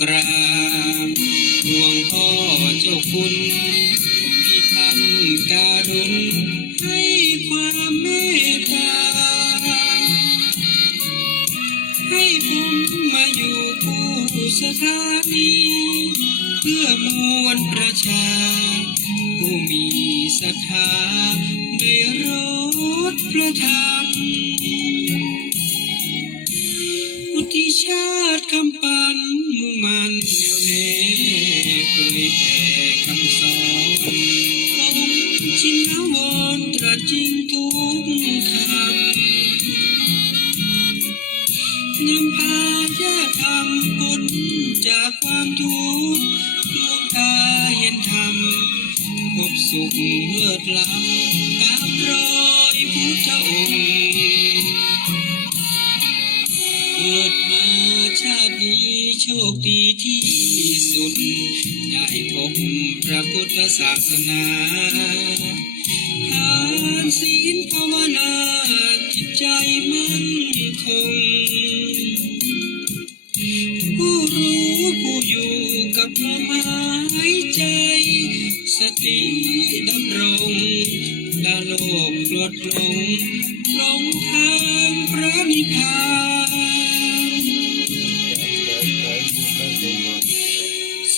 กราบหลวงพ่อเจ้าคุณที่ท่านการุณให้ความเมตตาให้ผมมาอยู่คู่สถานีเพื่อมวลประชาผู้มีศรัทธาในรถพระธรรมอุทิศชาติคำปันมุ่งมั่นแน่วแน่เผยแผ่คำสอนองค์ชินวรตรัสจริงทุกคำนำพาญาติธรรมพ้นจากความทุกข์ดวงตาเห็นธรรมพบสุขเลิศล้ำตามรอยพุทธองค์เกิดมาชาตินี้โชคดีที่สุดได้พบพระพุทธศาสนาทานศีลภาวนาจิตใจมั่นคงผู้รู้ผู้อยู่กับลมหายใจสติดำรงละโลกปลดปลงลงทางพระนิพพาน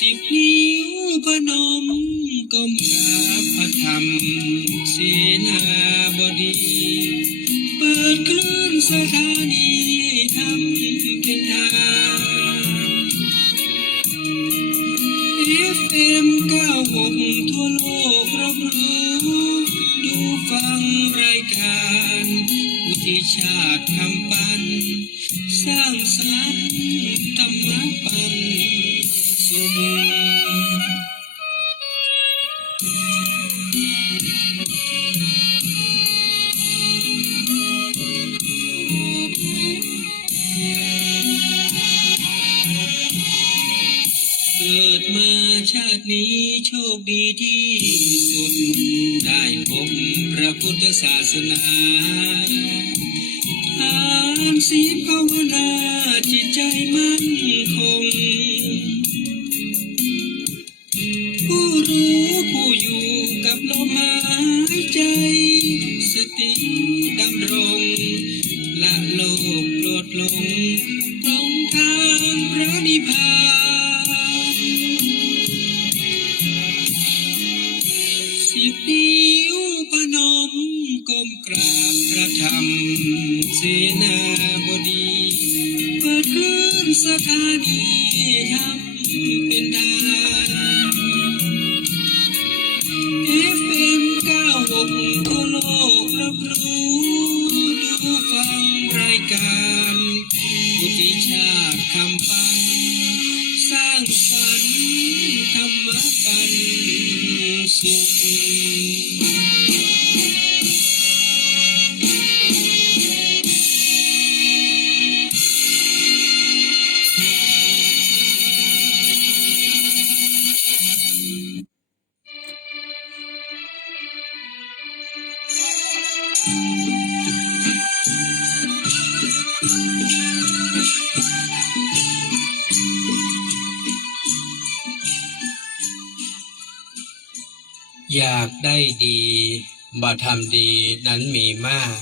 10 นิ้วพนมก้มกราบพระธรรมเสนาบดีเปิดคลื่นสถานีธรรมเป็นทาง FM 96ทั่วโลกรับรู้ดูฟังรายการอุทิศชาติคำปันสร้างสรรค์ธรรมะปันสุขเกิดมาชาตินี้โชคดีที่สุดได้พบพระพุทธศาสนาทานศีลภาวนาจิตใจมั่นคงผู้รู้ผู้อยู่กับลมหายใจสติดำรงละโลกโลดลงตรงทางพระนิพพาน10 นิ้วพนมก้มกราบพระธรรมเสนาบดีเปิดคลื่นสถานีธรรมเป็นทาง FM 96ทั่วโลกรับรู้ดูฟังรายการอุทิศชาติคำปันสร้างสรรค์ธรรมะปันสุขอยากได้ดีบ่ทำดีนั้นมีมาก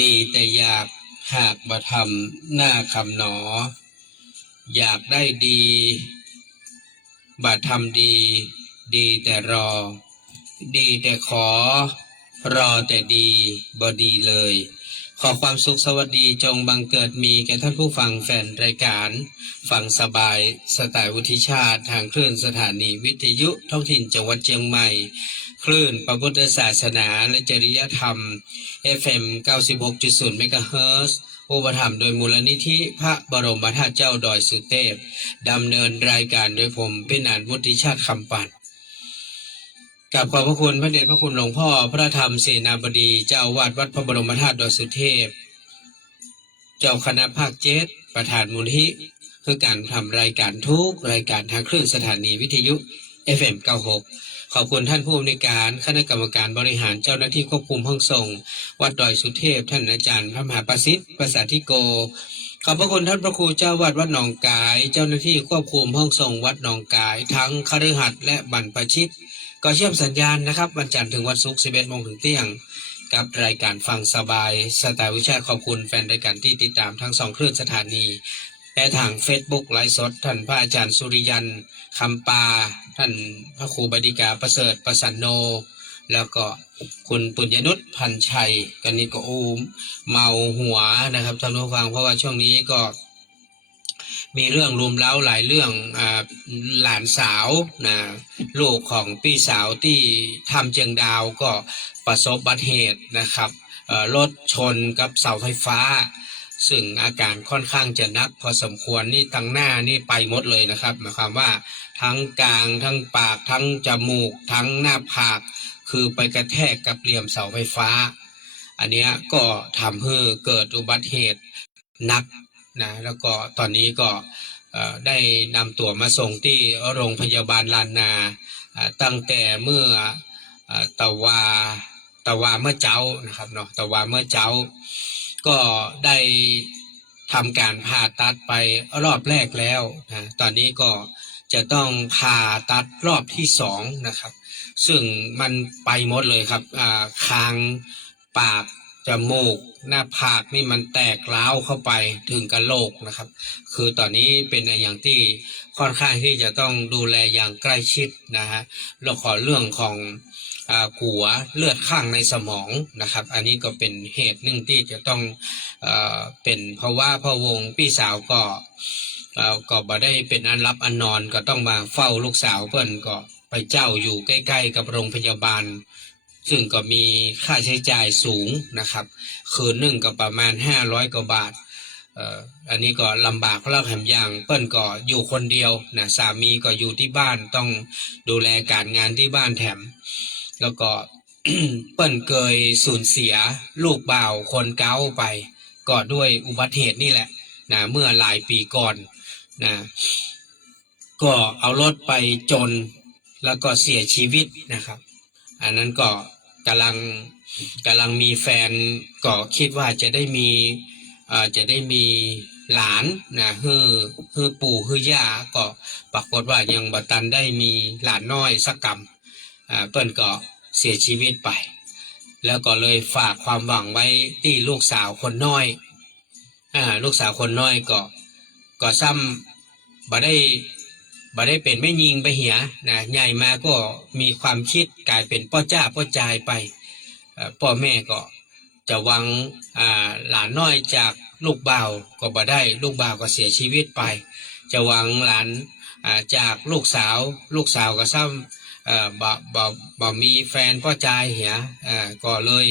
ดีแต่อยากหากบ่ทำหน้าคำหนออยากได้ดีบ่ทำดีดีแต่รอดีแต่ขอรอแต่ดีบ่ดีเลยขอความสุขสวัสดีจงบังเกิดมีแก่ท่านผู้ฟังแฟนรายการฟังสบายสไตล์วุฒิชาติทางคลื่นสถานีวิทยุท้องถิ่นจังหวัดเชียงใหม่คลื่นพระพุทธศาสนาและจริยธรรม FM 96.0 เมกะเฮิรตซ์อุปถัมภ์โดยมูลนิธิพระบรมธาตุเจ้าดอยสุเทพดำเนินรายการโดยผมพินานวุฒิชาติคำปัดกับขอบพระคุณพระเดชพระคุณหลวงพ่อพระธรรมเสนาบดีเจ้าอาวาสวัดพระบรมธาตุดอยสุเทพเจ้าคณะภาค7ประธานมูลนิธิคือการทำรายการทุกรายการทางคลื่นสถานีวิทยุ FM 96 ขอบคุณท่านผู้อำนวยการคณะกรรมการบริหารเจ้าหน้าที่ควบคุมห้องส่งวัดดอยสุเทพท่านอาจารย์พระมหาประสิทธิ์ประสาธิโก ขอบพระคุณท่านพระครูเจ้าวัดวัดหนองกายเจ้าหน้าที่ควบคุมห้องส่งวัดหนองกายทั้งคฤหัสถ์และบรรพชิตก็เชื่อมสัญญาณนะครับวันจันทร์ถึงวันศุกร์ 11 โมงถึงเที่ยงกับรายการฟังสบายสไตล์วิชาขอบคุณแฟนรายการที่ติดตามทั้ง2คลื่นสถานีและทาง Facebook ไลฟ์สดท่านพระอาจารย์สุริยันคำปาท่านพระครูบดิกาประเสริฐประสันโนแล้วก็คุณปุญญนุชพันชัยกันนี้ก็เมาหัวนะครับท่านผู้ฟังเพราะว่าช่วงนี้ก็มีเรื่องรุมเร้าหลายเรื่องหลานสาวนะลูกของพี่สาวที่ทำเจียงดาวก็ประสบอุบัติเหตุนะครับรถชนกับเสาไฟฟ้าซึ่งอาการค่อนข้างจะหนักพอสมควรนี่ทั้งหน้านี่ไปหมดเลยนะครับหมายความว่าทั้งกลางทั้งปากทั้งจมูกทั้งหน้าผากคือไปกระแทกกับเหลี่ยมเสาไฟฟ้าอันนี้ก็ทำให้เกิดอุบัติเหตุหนักนะแล้วก็ตอนนี้ก็ได้นำตัวมาส่งที่โรงพยาบาลลานนาตั้งแต่เมื่อตะวาเมื่อเจ้านะครับเนาะตะวาเมื่อเจ้าก็ได้ทำการผ่าตัดไปรอบแรกแล้วนะตอนนี้ก็จะต้องผ่าตัดรอบที่2นะครับซึ่งมันไปหมดเลยครับคางปากจมูกหน้าผากนี่มันแตกร้าวเข้าไปถึงกะโหลกนะครับคือตอนนี้เป็นอย่างที่ค่อนข้างที่จะต้องดูแลอย่างใกล้ชิดนะฮะแล้วขอเรื่องของหัวเลือดข้างในสมองนะครับอันนี้ก็เป็นเหตุหนึ่งที่จะต้องเป็นเพราะว่าพ่อวงพี่สาวก็บ่ได้เป็นอันรับอันนอนก็ต้องมาเฝ้าลูกสาวเพื่อนก็ไปเจ้าอยู่ใกล้ๆกับโรงพยาบาลซึ่งก็มีค่าใช้จ่ายสูงนะครับคืนหนึ่งก็ประมาณ500 กว่าบาทอันนี้ก็ลำบากเพราะเราแถมอย่างเปิ้นก็อยู่คนเดียวนะสามีก็อยู่ที่บ้านต้องดูแลการงานที่บ้านแถมแล้วก็ เปิ้นเคยสูญเสียลูกบ่าวคนเก้าไปก็ด้วยอุบัติเหตุนี่แหละนะเมื่อหลายปีก่อนนะก็เอารถไปจนแล้วก็เสียชีวิตนะครับอันนั้นก็กำลังมีแฟนก็คิดว่าจะได้มีหลานนะฮือปู่ฮือย่าก็ปรากฏว่ายังบ่ตันได้มีหลานน้อยสักกำเปิ้นก็เสียชีวิตไปแล้วก็เลยฝากความหวังไว้ที่ลูกสาวคนน้อยลูกสาวคนน้อยก็ซ้ำบ่ได้เป็นไม่ยิงไปเหียนะใหญ่มาก็มีความคิดกลายเป็นพ่อจ้าพ่อจายไปพ่อแม่ก็จะหวังหลานน้อยจากลูกบ่าวก็บ่ได้ลูกบ่าวก็เสียชีวิตไปจะหวังหลานจากลูกสาวก็ซ้ำบ่มีแฟนพ่อจายเหียก็เลย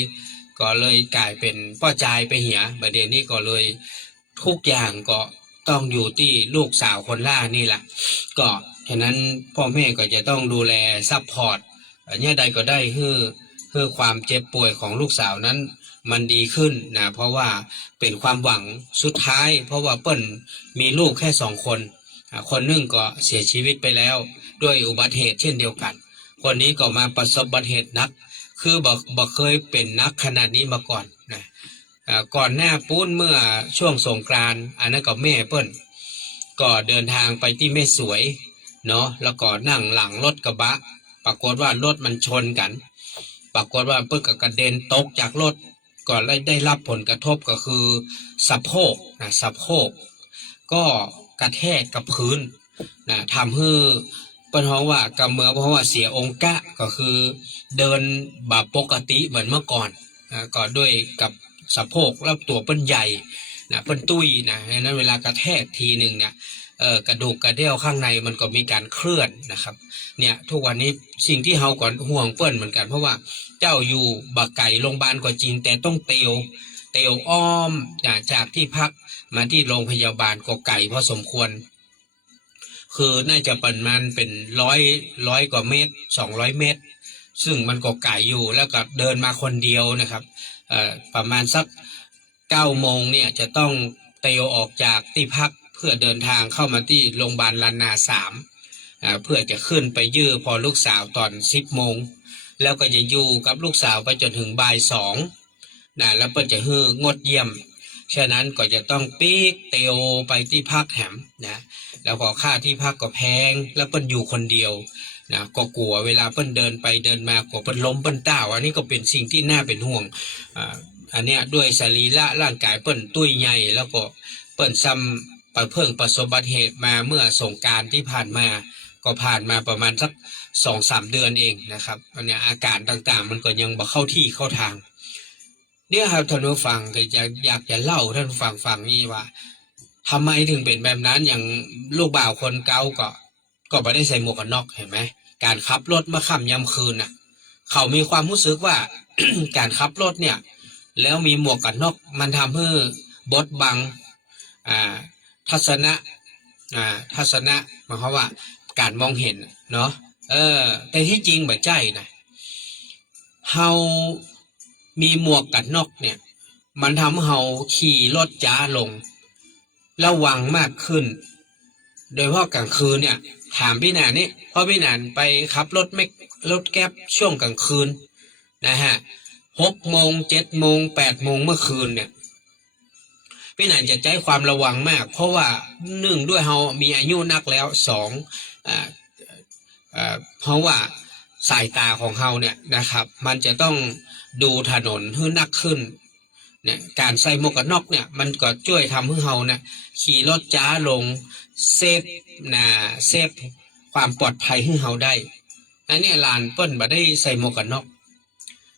กลายเป็นพ่อจายไปเหียประเด็นนี้ก็เลยทุกอย่างก็ต้องอยู่ที่ลูกสาวคนล่านี่แหละก็ฉะนั้นพ่อแม่ก็จะต้องดูแลซัพพอร์ตเนี่ยใดก็ได้คือความเจ็บป่วยของลูกสาวนั้นมันดีขึ้นนะเพราะว่าเป็นความหวังสุดท้ายเพราะว่าเปิ้ลมีลูกแค่2 คนคนหนึ่งก็เสียชีวิตไปแล้วด้วยอุบัติเหตุเช่นเดียวกันคนนี้ก็มาประสบอุบัติเหตุหนักคือบอกเคยเป็นนักขนาดนี้มาก่อนนะก่อนหน้าปุ้นเมื่อช่วงสงกรานต์อันนั้นก็แม่เปิ้ลก็เดินทางไปที่แม่สวยเนาะแล้วก็นั่งหลังรถกระบะปรากฏว่ารถมันชนกันปรากฏว่าเปิ้ลก็กระเด็นตกจากรถก็ได้รับผลกระทบก็คือสะโพกก็กระแทกกับพื้นนะทำให้เปิ้ลฮ้องว่ากำเมือเพราะว่าเสียองค์กะก็คือเดินแบบปกติเหมือนเมื่อก่อนก็ด้วยกับสะโพกแล้วตัวเปิ้ลใหญ่นะเปิ้ลตุ้ยนะนั้นเวลากระแทกทีหนึ่งเนี่ยกระดูกกระเดี่ยวข้างในมันก็มีการเคลื่อนนะครับเนี่ยทุกวันนี้สิ่งที่เฮาก่อนห่วงเปิ้ลเหมือนกันเพราะว่าเจ้าอยู่บักไก่โรงพยาบาลก็จริงแต่ต้องเตียวอ้อมจากที่พักมาที่โรงพยาบาลก็ไก่พอสมควรคือน่าจะประมาณเป็นร้อยกว่าเมตร200 เมตรซึ่งมันก็ไก่อยู่แล้วก็เดินมาคนเดียวนะครับประมาณสัก9 โมงเนี่ยจะต้องเตียวออกจากที่พักเพื่อเดินทางเข้ามาที่โรงพยาบาลลานนา3เพื่อจะขึ้นไปยื้อพอลูกสาวตอน10 โมงแล้วก็จะอยู่กับลูกสาวไปจนถึงบ่าย 2นะแล้วเปิ้ลจะงดเยี่ยม ฉะนั้นก็จะต้องปีกเตียวไปที่พักแหมนะแล้วพอค่าที่พักก็แพงแล้วเปิ้นอยู่คนเดียวนะก็กลัวเวลาเปิ้นเดินไปเดินมากลัวเปิ้นล้มเปิ้นต้าวอันนี้ก็เป็นสิ่งที่น่าเป็นห่วงอันเนี้ยด้วยสรีระร่างกายเปิ้นตุ้ยใหญ่แล้วก็เปิ้นซ้ำเพิ่งประสบอุบัติเหตุมาเมื่อสงกรานต์ที่ผ่านมาก็ผ่านมาประมาณสัก2-3 เดือนเองนะครับอันนี้อาการต่างๆมันก็ยังบ่เข้าที่เข้าทางเนี่ยครับท่านผู้ฟังก็อยากจะเล่าท่านผู้ฟังนี่ว่าทำไมถึงเป็นแบบนั้นอย่างลูกบ่าวคนเก่าก็ไม่ได้ใส่หมวกกันน็อกเห็นไหมการขับรถมาค่ำยามคืนน่ะเขามีความรู้สึกว่า การขับรถเนี่ยแล้วมีหมวกกันน็อกมันทำให้บดบังทัศนะหมายความว่าการมองเห็นเนาะแต่ที่จริงแบบใจนะเฮามีหมวกกันน็อกเนี่ยมันทำให้เฮาขี่รถช้าลงระวังมากขึ้นโดยเฉพาะกลางคืนเนี่ยถามพี่หนานนี่พอพี่หนานไปขับรถแก๊ปช่วงกลางคืนนะฮะ6 โมง 7 โมง 8 โมงเมื่อคืนเนี่ยพี่หนานจะใช้ความระวังมากเพราะว่า1ด้วยเฮามีอายุนักแล้ว2เพราะว่าสายตาของเฮาเนี่ยนะครับมันจะต้องดูถนนให้นักขึ้นเนี่ยการใส่หมวกกันน็อกเนี่ยมันก็ช่วยทำให้เฮาเนี่ยขี่รถช้าลงเซฟความปลอดภัยให้เฮาได้อันนี้ลานเปิ้นบ่ได้ใส่หมวกกันน็อก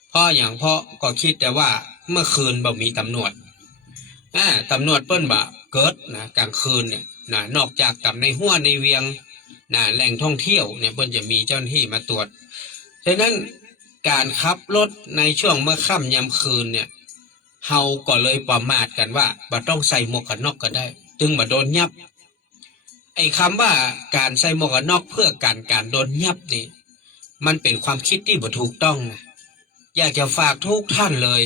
เพราะก็คิดแต่ว่าเมื่อคืนบ่มีตำรวจตำรวจเปิ้นบ่เกิดนะกลางคืนเนี่ยนะนอกจากกับในห้วยในเวียงแหล่งท่องเที่ยวเนี่ยเปิ้นจะมีเจ้าหน้าที่มาตรวจดังนั้นการขับรถในช่วงเมื่อค่ำยามคืนเนี่ยเฮาก็เลยประมาทกันว่าบ่ต้องใส่หมวกกันน็อกก็ได้ถึงบ่โดนยับไอ้คำว่าการใส่หมวกกันน็อกเพื่อการโดนยับนี่มันเป็นความคิดที่บ่ถูกต้องนะอยากจะฝากทุกท่านเลย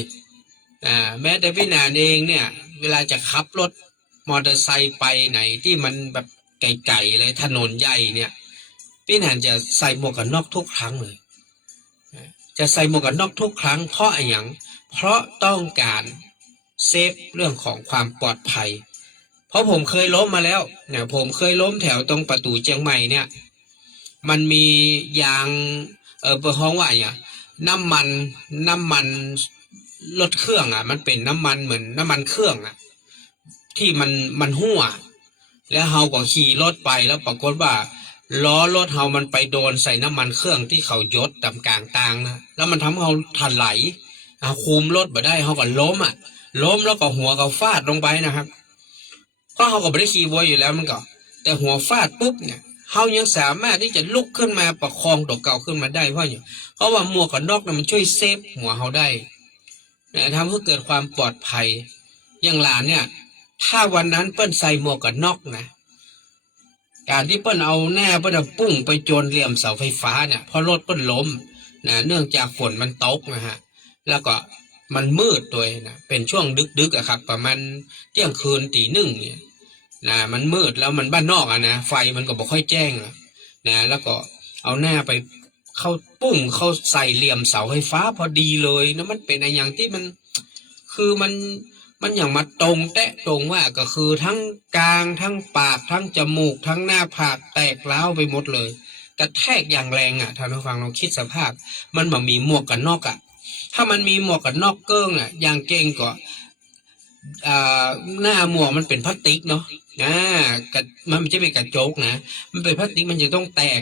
แม้แต่พี่นานเองเนี่ยเวลาจะขับรถมอเตอร์ไซค์ไปไหนที่มันแบบไกลๆเลยถนนใหญ่เนี่ยพี่นานจะใส่หมวกกันน็อกทุกครั้งเลยจะใส่หมวกกันน็อกทุกครั้งเพราะอะไรอย่างเพราะต้องการเซฟเรื่องของความปลอดภัยเพราะผมเคยล้มมาแล้วเนี่ยผมเคยล้มแถวตรงประตูเชียงใหม่เนี่ยมันมียางเปิดห้องว่าอย่างน้ำมันรถเครื่องมันเป็นน้ำมันเหมือนน้ำมันเครื่องที่มันรั่วแล้วเฮาก็ขี่รถไปแล้วปรากฏว่าล้อรถเฮามันไปโดนใส่น้ำมันเครื่องที่เขายดตามกลางตางนะแล้วมันทำให้เฮาถลายคุมรถบ่ได้เฮาก็ล้มแล้วก็หัวก็ฟาดลงไปนะครับเพราะเฮาก็ไม่ได้ขี่วัวอยู่แล้วมันก็แต่หัวฟาดปุ๊บเนี่ยเฮายังสามารถที่จะลุกขึ้นมาประคองตัวเก่าขึ้นมาได้เพราะว่าหมวกกันน็อกมันช่วยเซฟหัวเฮาได้ทำให้เกิดความปลอดภัยอย่างหลานเนี่ยถ้าวันนั้นเปิ้นใส่หมวกกันน็อกนะการที่เปิ้นเอาหน้าเปิ้นปุ้งไปโจนเหลี่ยมเสาไฟฟ้าเนี่ยเพราะรถเปิ้นล้มเนื่องจากฝนมันตกนะฮะแล้วก็มันมืดด้วยนะเป็นช่วงดึกครับประมาณเที่ยงคืนตี 1เนี่ยมันมืดแล้วมันบ้านนอกนะไฟมันก็บ่ค่อยแจ้งแล้วก็เอาหน้าไปเข้าปุ้งเข้าใส่เหลี่ยมเสาไฟฟ้าพอดีเลยนะมันเป็นอะไรอย่างที่มันคือมันอย่างมาตรงแตะตรงว่าก็คือทั้งกลางทั้งปากทั้งจมูกทั้งหน้าผากแตกร้าวไปหมดเลยกระแทกอย่างแรงท่านผู้ฟังลองคิดสภาพมันบ่มีหมวกกันน็อกถ้ามันมีหมวกกันน็อกเกิ้งอย่างเก่งก็หน้าหมวกมันเป็นพลาสติกเนาะมันไม่ใช่เป็นกระจกนะมันเป็นพลาสติกมันจะต้องแตก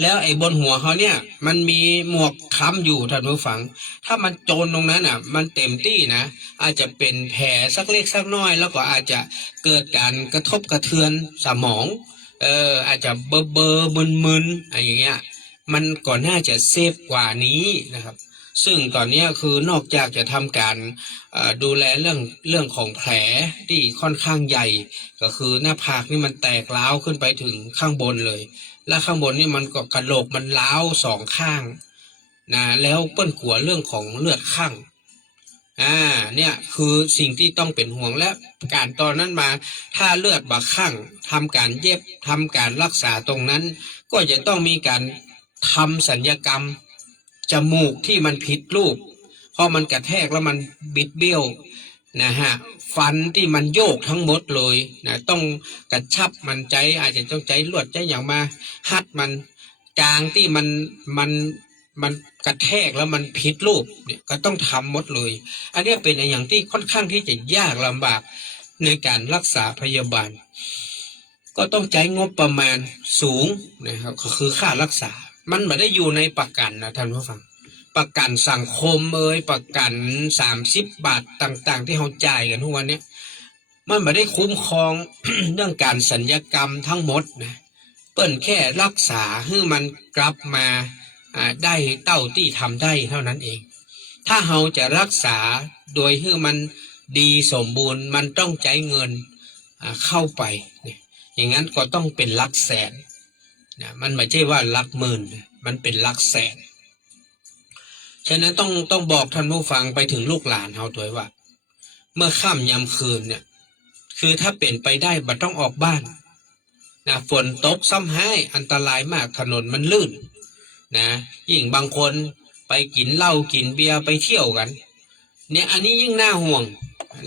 แล้วไอ้บนหัวเขาเนี่ยมันมีหมวกค้ำอยู่ท่านผู้ฟังถ้ามันโจรตรงนั้นมันเต็มที่นะอาจจะเป็นแผลสักเล็กสักน้อยแล้วก็อาจจะเกิดการกระทบกระเทือนสมองอาจจะเบอร์มึนอะไรอย่างเงี้ยมันก็น่าจะเซฟกว่านี้นะครับซึ่งตอนนี้คือนอกจากจะทำการดูแลเรื่องของแผลที่ค่อนข้างใหญ่ก็คือหน้าผากนี่มันแตกร้าวขึ้นไปถึงข้างบนเลยและข้างบนนี่มันก็กระโหลกมันร้าว2 ข้างแล้วเปิ้นกลัวเรื่องของเลือดข้างเนี่ยคือสิ่งที่ต้องเป็นห่วงและการตอนนั้นมาถ้าเลือดบาข้างทำการเย็บทำการรักษาตรงนั้นก็จะต้องมีการทำศัลยกรรมจมูกที่มันผิดรูปเพราะมันกระแทกแล้วมันบิดเบี้ยว นะฮะฟันที่มันโยกทั้งหมดเลยนะต้องกระชับมันใจอาจจะต้องใจลวดใจอย่างมาหัดมันกลางที่มันกระแทกแล้วมันผิดรูปเนี่ยก็ต้องทำหมดเลยอันนี้เป็นอย่างที่ค่อนข้างที่จะยากลำบากในการรักษาพยาบาลก็ต้องใช้งบประมาณสูงนะครับก็คือค่ารักษามันไม่ได้อยู่ในประกันนะท่านผู้ฟังประกันสังคมประกัน30 บาทต่างๆที่เขาจ่ายกันทุกวันนี้มันไม่ได้คุ้มครอง เรื่องการสัญญกรรมทั้งหมดนะเปิ้นแค่รักษาให้มันกลับมาได้เต้าที่ทำได้เท่านั้นเองถ้าเราจะรักษาโดยให้มันดีสมบูรณ์มันต้องใช้เงินเข้าไปเนี่ยอย่างนั้นก็ต้องเป็นหลักแสนนะมันไม่ใช่ว่าหลักหมื่นมันเป็นหลักแสนฉะนั้นต้องบอกท่านผู้ฟังไปถึงลูกหลานเราตัวว่าเมื่อค่ำยามคืนเนี่ยคือถ้าเป็นไปได้บัดต้องออกบ้านนะฝนตกซ้ำให้อันตรายมากถนนมันลื่นนะยิ่งบางคนไปกินเหล้ากินเบียร์ไปเที่ยวกันเนี่ยอันนี้ยิ่งน่าห่วง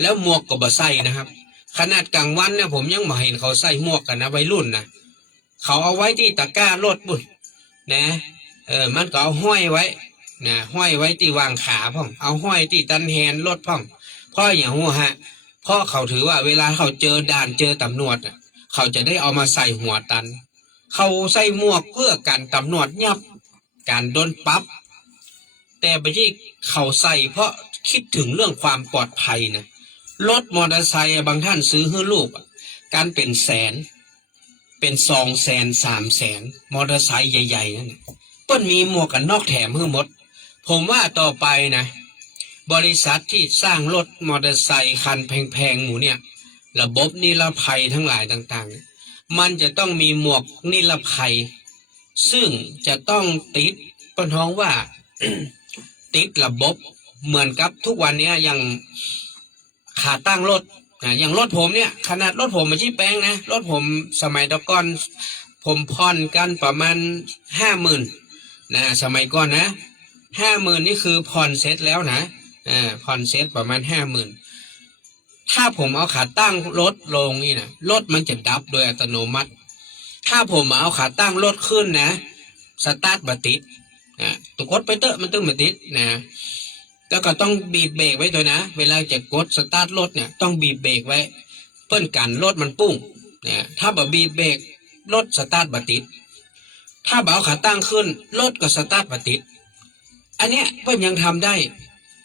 แล้วหมวกก็บ่ใส่นะครับขนาดกลางวันเนี่ยผมยังไม่เห็นเขาใส่หมวกกันนะวัยรุ่นนะเขาเอาไว้ที่ตะกร้ารถบุญนะมันก็เอาห้อยไว้นะห้อยไว้ที่วางขาพ่องเอาห้อยที่ตันแฮนรถพ่องเพราะอย่างหัวฮะเพราะเขาถือว่าเวลาเขาเจอด่านเจอตำรวจเขาจะได้เอามาใส่หัวตันเขาใส่หมวกเพื่อกันตำรวจยับการโดนปรับแต่ไปที่เขาใส่เพราะคิดถึงเรื่องความปลอดภัยนะรถมอเตอร์ไซค์บางท่านซื้อให้ลูกการเป็นแสนเป็น200,000 300,000มอเตอร์ไซค์ใหญ่ๆนั่นเปิ้นมีหมวกกันน็อกแถมให้หมดผมว่าต่อไปนะบริษัทที่สร้างรถมอเตอร์ไซค์คันแพงๆหมูเนี่ยระบบนิรภัยทั้งหลายต่างๆมันจะต้องมีหมวกนิรภัยซึ่งจะต้องติดปนท้องว่า ติดระบบเหมือนกับทุกวันนี้อย่างขาตั้งรถอย่างรถผมเนี่ยขนาดรถผมไม่ใช่แปลงนะรถผมสมัยตะก่อนผมผ่อนกันประมาณ50,000นะสมัยก่อนนะ50,000นี่คือผ่อนเสร็จแล้วนะผ่อนเสร็จประมาณ50,000ถ้าผมเอาขาตั้งรถลงนี่นะรถมันจะดับโดยอัตโนมัติถ้าผมเอาขาตั้งรถขึ้นนะสตาร์ทบัติดตุกดไปเตอะมันต้องบัติดนะแล้วก็ต้องบีบเบรกไว้ด้วยนะเวลาจะกดสตาร์ทรถเนี่ยต้องบีบเบรกไว้เพื่อกันรถมันปุ้งเนี่ยถ้าแบบบีบเบรกรถสตาร์ทบัติดถ้าเบาขาตั้งขึ้นรถก็สตาร์ทบัติดอันเนี้ยเพื่อนยังทำได้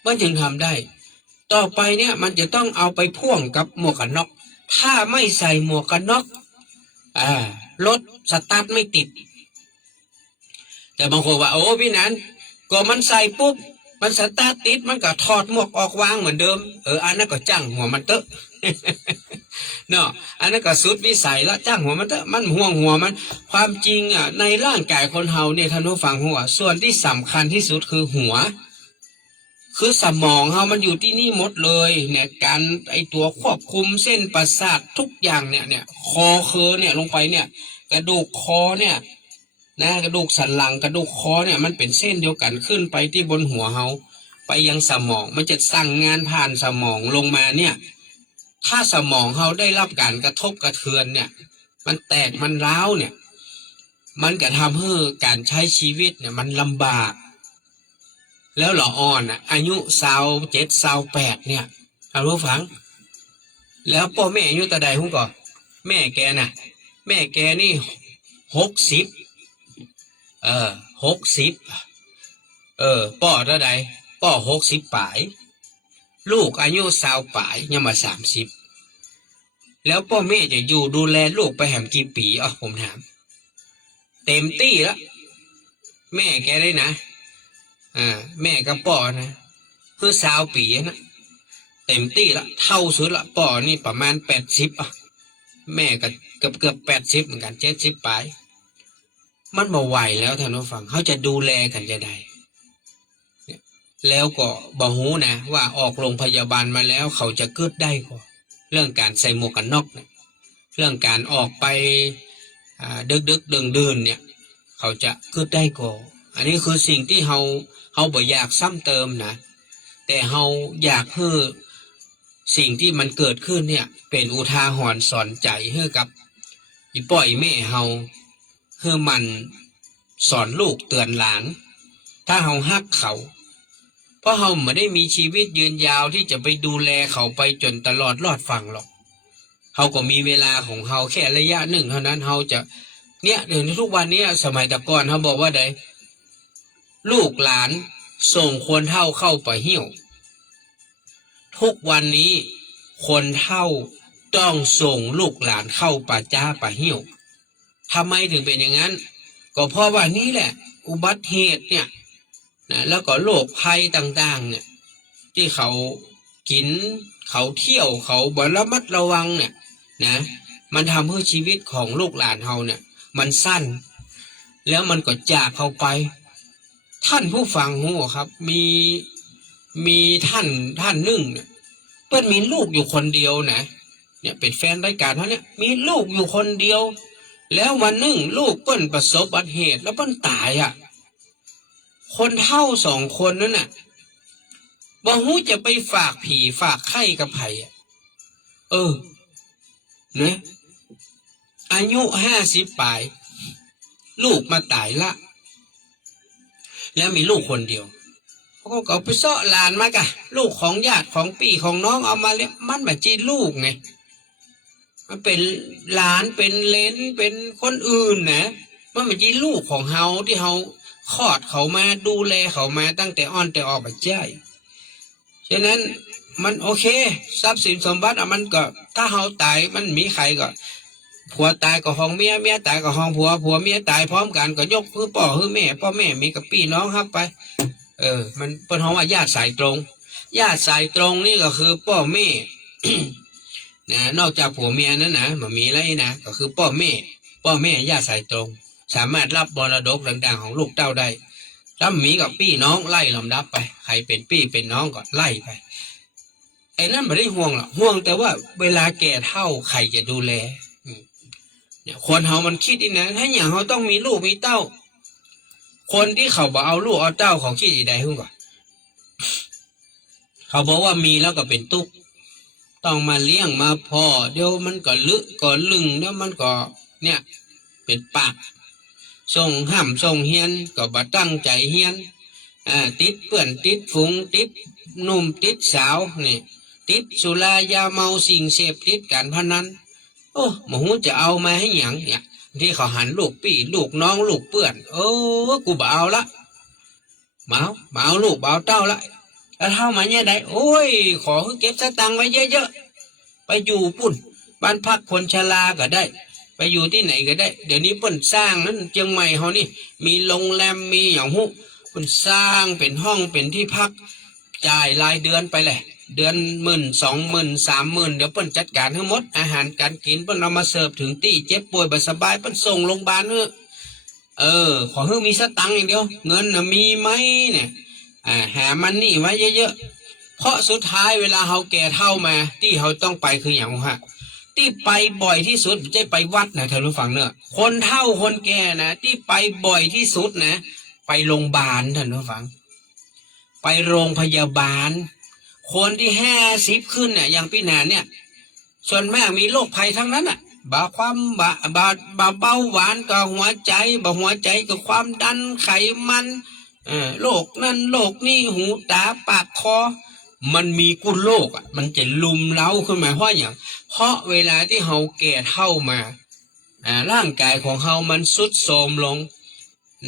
เพื่อนยังทำได้ต่อไปเนี่ยมันจะต้องเอาไปพ่วงกับหมวกกันน็อกถ้าไม่ใส่หมวกกันน็อกรถสตาร์ทไม่ติดแต่บางคนว่าโอ้พี่นั้นก็มันใส่ปุ๊บมันสตาร์ทติดมันก็ถอดหมวกออกวางเหมือนเดิมอันนั้นก็จ้างหัวมันเตอะ เนาะอันนั้นก็สุดวิสัยแล้วจ้างหัวมันเตอะมันห่วงหัวมันความจริงในร่างกายคนเฮาเนี่ยท่านผู้ฟังหัวส่วนที่สำคัญที่สุดคือหัวคือสมองเฮามันอยู่ที่นี่หมดเลยเนี่ยการไอตัวควบคุมเส้นประสาททุกอย่างเนี่ยคอเนี่ยลงไปเนี่ยกระดูกคอเนี่ยนะกระดูกสันหลังกระดูกคอเนี่ยมันเป็นเส้นเดียวกันขึ้นไปที่บนหัวเฮาไปยังสมองมันจะสั่งงานผ่านสมองลงมาเนี่ยถ้าสมองเฮาได้รับการกระทบกระเทือนเนี่ยมันแตกมันร้าวเนี่ยมันก็ทำให้การใช้ชีวิตเนี่ยมันลำบากแล้วหล่ออ่อนอายุ27 28เนี่ยเอารู้ฟังแล้วพ่อแม่อายุตาใดหุ้งก่อแม่แกน่ะแม่แกนี่6060ป่อเท่าใดป่อ60ปลายลูกอายุ20ปลายยังมา30แล้วพ่อแม่จะอยู่ดูแลลูกไปแหมกี่ปีผมถามเต็มที่แล้วแม่แกได้นะแม่กับป่อนะคือ20 ปีนะเต็มที่ละเท่าสุดละป่อนี่ประมาณ80แม่ก็เกือบ80เหมือนกัน70ปลายมันบ่ไหวแล้วท่านผู้ฟังเขาจะดูแลกันจะได้แล้วก็บ่ฮู้นะว่าออกโรงพยาบาลมาแล้วเขาจะเกิดได้ก็เรื่องการใส่หมวกกันน็อกเนี่ยเรื่องการออกไปดึกเดินเนี่ยเขาจะเกิดได้ก็อันนี้คือสิ่งที่เขาบ่อยากซ้ำเติมนะแต่เขาอยากให้ สิ่งที่มันเกิดขึ้นเนี่ยเป็นอุทาหรณ์สอนใจให้กับอีป่อยแม่เฮาให้มันสอนลูกเตือนหลานถ้าเฮาฮักเขาเพราะเฮาไม่ได้มีชีวิตยืนยาวที่จะไปดูแลเขาไปจนตลอดรอดฝั่งหรอกเฮาก็มีเวลาของเฮาแค่ระยะหนึ่งเท่านั้นเฮาจะเนี่ยเดี๋ยวนี้ทุกวันนี้สมัยแต่ก่อนเขาบอกว่าใดลูกหลานส่งคนเฒ่าเข้าไปเหี่ยวทุกวันนี้คนเฒ่าต้องส่งลูกหลานเข้าป่าจ้าป่าเหี่ยวทำไมถึงเป็นอย่างนั้นก็เพราะว่านี่แหละอุบัติเหตุเนี่ยนะแล้วก็โรคภัยต่างๆเนี่ยที่เขากินเขาเที่ยวเขาบ่ระมัดระวังเนี่ยนะมันทำให้ชีวิตของลูกหลานเฮาเนี่ยมันสั้นแล้วมันก็จากเขาไปท่านผู้ฟังหูครับมีท่านหนึ่งเนี่ยเปิ้นมีลูกอยู่คนเดียวนะเนี่ยเป็นแฟนรายการเขาเนี่ยมีลูกอยู่คนเดียวแล้ววันหนึ่งลูกเปิ้นประสบอุบัติเหตุแล้วเปิ้นตายอ่ะคนเฒ่าสองคนนั้นน่ะบ่ฮู้จะไปฝากผีฝากไข้กับไผอ่ะนะอายุ50ปลายลูกมาตายละแล้วมีลูกคนเดียวเขาก็ไปเสาะหลานมากะลูกของญาติของพี่ของน้องเอามาเลี้ยงมันแบบจีลูกไงมันเป็นหลานเป็นเลนเป็นคนอื่นนะมันแบบจีลูกของเฮาที่เฮาคลอดเขามาดูแลเขามาตั้งแต่อ่อนแต่ออกแบบใจฉะนั้นมันโอเคทรัพย์สินสมบัติมันก็ถ้าเฮาตายมันมีใครก็ผัวตายก็ห้องเมียเมียตายก็ห้องผัวผัวเมียตายพร้อมกันก็ยกคือพ่อคือแม่พ่อแม่มีกับพี่น้องครับไปมันเป็นห้องว่าญาติสายตรงญาติสายตรงนี่ก็คือพ่อแม่ นะนอกจากผัวเมียนั้นนะมันมีอะไรนะก็คือพ่อแม่ญาติสายตรงสามารถรับมรดกต่างๆของลูกเต้าได้ถ้ามีกับพี่น้องไล่ลำดับไปใครเป็นพี่เป็นน้องก็ไล่ไปไอ้นั่นไม่ได้ห่วงหรอกห่วงแต่ว่าเวลาแก่เฒ่าใครจะดูแลเนี่ยคนเฮามันคิดนะถ้าอย่างเขาต้องมีลูกมีเต้าคนที่เขาบอกเอาลูกเอาเต้าเขาคิดอีใดหุ่นก่อนเขาบอกว่ามีแล้วก็เป็นตุ๊กต้องมาเลี้ยงมาพอเดี๋ยวมันก็ลึกก็ลึงเดี๋ยวมันก็เนี่ยเป็นปากส่งห้ำส่งเฮียนก็บ่ตั้งใจเฮียนติดเปื่อนติดฝูงติดหนุ่มติดสาวนี่ติดสุรายาเมาสิ่งเสพติดการพนันโอ้หมูจะเอามาให้หยังเนี่ยที่เขาหันลูกพี่ลูกน้องลูกเปื่อนกูบ่เอาละมาเอาลูกเอาเต้าละแล้วเท่ามาเนี่ยได้โอ้ยขอเก็บสตังค์ไว้เยอะๆไปอยู่ปุ่นบ้านพักคนชราก็ได้ไปอยู่ที่ไหนก็ได้เดี๋ยวนี้เปิ้นสร้างนั้นเชียงใหม่เขานี่มีโรงแรมมีอย่างหูเปิ้นสร้างเป็นห้องเป็นที่พักจ่ายรายเดือนไปเลยเดือน10,000 20,000 30,000เดี๋ยวเปิ้นจัดการทั้งหมดอาหารการกินเปิ้นเอามาเสิร์ฟถึงที่เจ็บป่วยบ่สบายเปิ้นส่งโรงพยาบาลขอให้มีสตังค์อย่างเดียวเงินมีไหมเนี่ยหามันนี่ไว้เยอะๆเพราะสุดท้ายเวลาเฮาแก่เฒ่ามาที่เฮาต้องไปคืออย่างฮะที่ไปบ่อยที่สุดไม่ใช่ไปวัดนะท่านผู้ฟังเนอะคนเฒ่าคนแก่นะที่ไปบ่อยที่สุดนะไปโรงพยาบาลท่านผู้ฟังไปโรงพยาบาลคนที่50ขึ้นเนี่ยอย่างพี่นานเนี่ยส่วนมากมีโรคภัยทั้งนั้นอ่ะบาความบาเบาหวานกับหัวใจหัวใจกับความดันไขมันโรคนั่นโรคนี่หูตาปากคอมันมีกุโรคอ่ะมันจะลุมเล้าขึ้นมาเพราะอย่างเพราะเวลาที่เฮาแก่เฒ่ามาร่างกายของเฮามันทรุดโทรมลง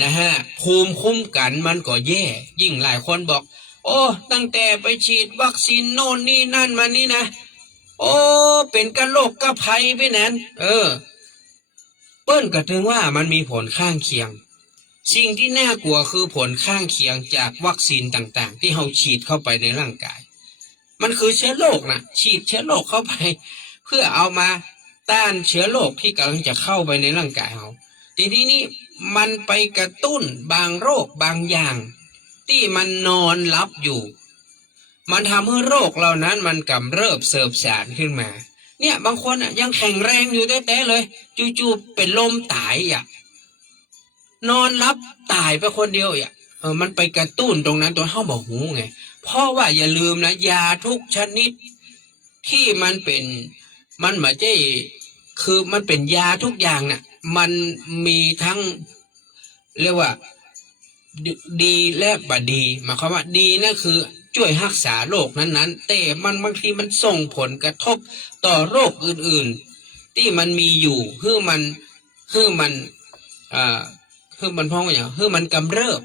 นะฮะภูมิคุ้มกันมันก็แย่ยิ่งหลายคนบอกโอ้ตั้งแต่ไปฉีดวัคซีนโน่นนี่นั่นมานี่นะโอ้เป็นกะโรคกะภัยไปนั้นเปิ้นก็ถึงว่ามันมีผลข้างเคียงสิ่งที่น่ากลัวคือผลข้างเคียงจากวัคซีนต่างๆที่เราฉีดเข้าไปในร่างกายมันคือเชื้อโรคนะฉีดเชื้อโรคเข้าไปเพื่อเอามาต้านเชื้อโรคที่กำลังจะเข้าไปในร่างกายเราทีนี้นี่มันไปกระตุ้นบางโรคบางอย่างที่มันนอนรับอยู่มันทำให้โรคเหล่านั้นมันกำเริบเสบสารขึ้นมาเนี่ยบางคนยังแข็งแรงอยู่แต่เลยจู่ๆเป็นลมตายนอนรับตายไปคนเดียวมันไปกระตุ้นตรงนั้นตัวเฮาบอกหูไงเพราะว่าอย่าลืมนะยาทุกชนิด ที่มันเป็นมันเหมือนจะคือมันเป็นยาทุกอย่างน่ะมันมีทั้งเรียกว่าดีและบ่ดีหมายความว่าดีนั่นคือช่วยรักษาโรคนั้นๆแต่มันบางทีมันส่งผลกระทบต่อโรคอื่นๆที่มันมีอยู่คือมันอ่าคือมันพ้องอย่างคือมันกำเริบ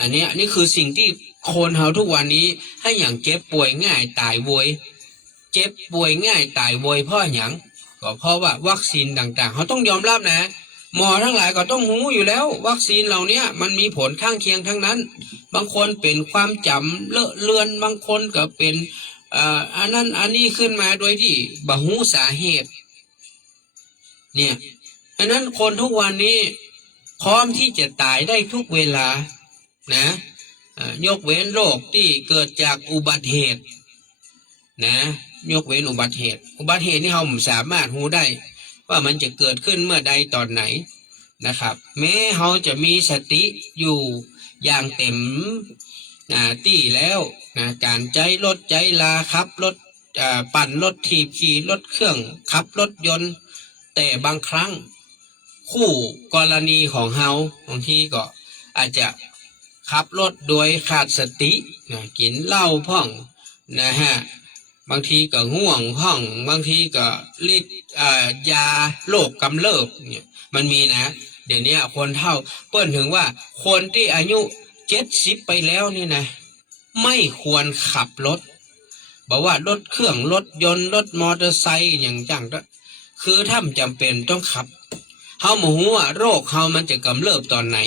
อันนี้คือสิ่งที่คนเฮาทุกวันนี้ให้อย่างเจ็บป่วยง่ายตายโวยเจ็บป่วยง่ายตายโวยเพราะอย่างก็เพราะว่าวัคซีนต่างๆเขาต้องยอมรับนะหมอทั้งหลายก็ต้องรู้อยู่แล้ววัคซีนเหล่านี้มันมีผลข้างเคียงทั้งนั้นบางคนเป็นความจำเลอะเลือนบางคนก็เป็นอันนั้นอันนี้ขึ้นมาโดยที่บ่รู้สาเหตุเนี่ยอันนั้นคนทุกวันนี้พร้อมที่จะตายได้ทุกเวลานะยกเว้นโรคที่เกิดจากอุบัติเหตุนะยกเว้นอุบัติเหตุนี่เราไม่สามารถรู้ได้ว่ามันจะเกิดขึ้นเมื่อใดตอนไหนนะครับแม้เราจะมีสติอยู่อย่างเต็มที่แล้วนะการใจรถใจลาขับรถปั่นรถถีบขี่รถเครื่องขับรถยนต์แต่บางครั้งคู่กรณีของเฮาบางทีก็อาจจะขับรถโดยขาดสตินะกินเหล้าพ่องนะฮะบางทีก็ง่วงพ่องบางทีก็ฤทธิ์ยาโรคกำเริบเนี่ยมันมีนะเดี๋ยวนี้คนเฒ่าเปิ้นถึงว่าคนที่อายุ70ไปแล้วนี่นะไม่ควรขับรถบอกว่ารถเครื่องรถยนต์รถมอเตอร์ไซค์อย่างจังคือถ้าจำเป็นต้องขับเฮาบ่ฮู้ว่าโรคเฮามันจะกำเริบตอนไหน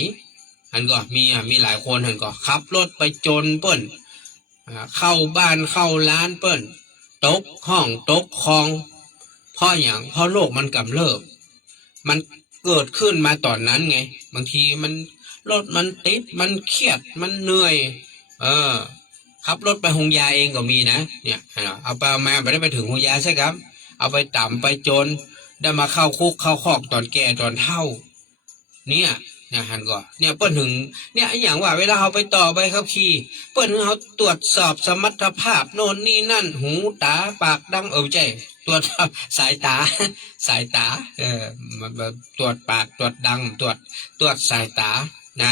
อันก็มีหลายคนอันก็ขับรถไปจนเปิ้นเข้าบ้านเข้าร้านเปิ้นตกห้องตกคลองเพราะอย่างเพราะโรคมันกำเริบมันเกิดขึ้นมาตอนนั้นไงบางทีมันรถมันติดมันเครียดมันเหนื่อยขับรถไปหงยาเองก็มีนะเนี่ยเอาไปมาไม่ได้ไปถึงหงยาใช่ครับเอาไปต่ำไปจนได้มาเข้าคุกเข้าคอกตอนแก่ตอนเฒ่าเนี่ยหันก่อนเนี่ยเปิ้นถึงเนี่ยอย่างว่าเวลาเขาไปต่อใบขับขี่เปิ้นถึงเขาตรวจสอบสมรรถภาพโน่นนี่นั่นหูตาปากดังใจตรวจสายตามันตรวจปากตรวจดังตรวจสายตานะ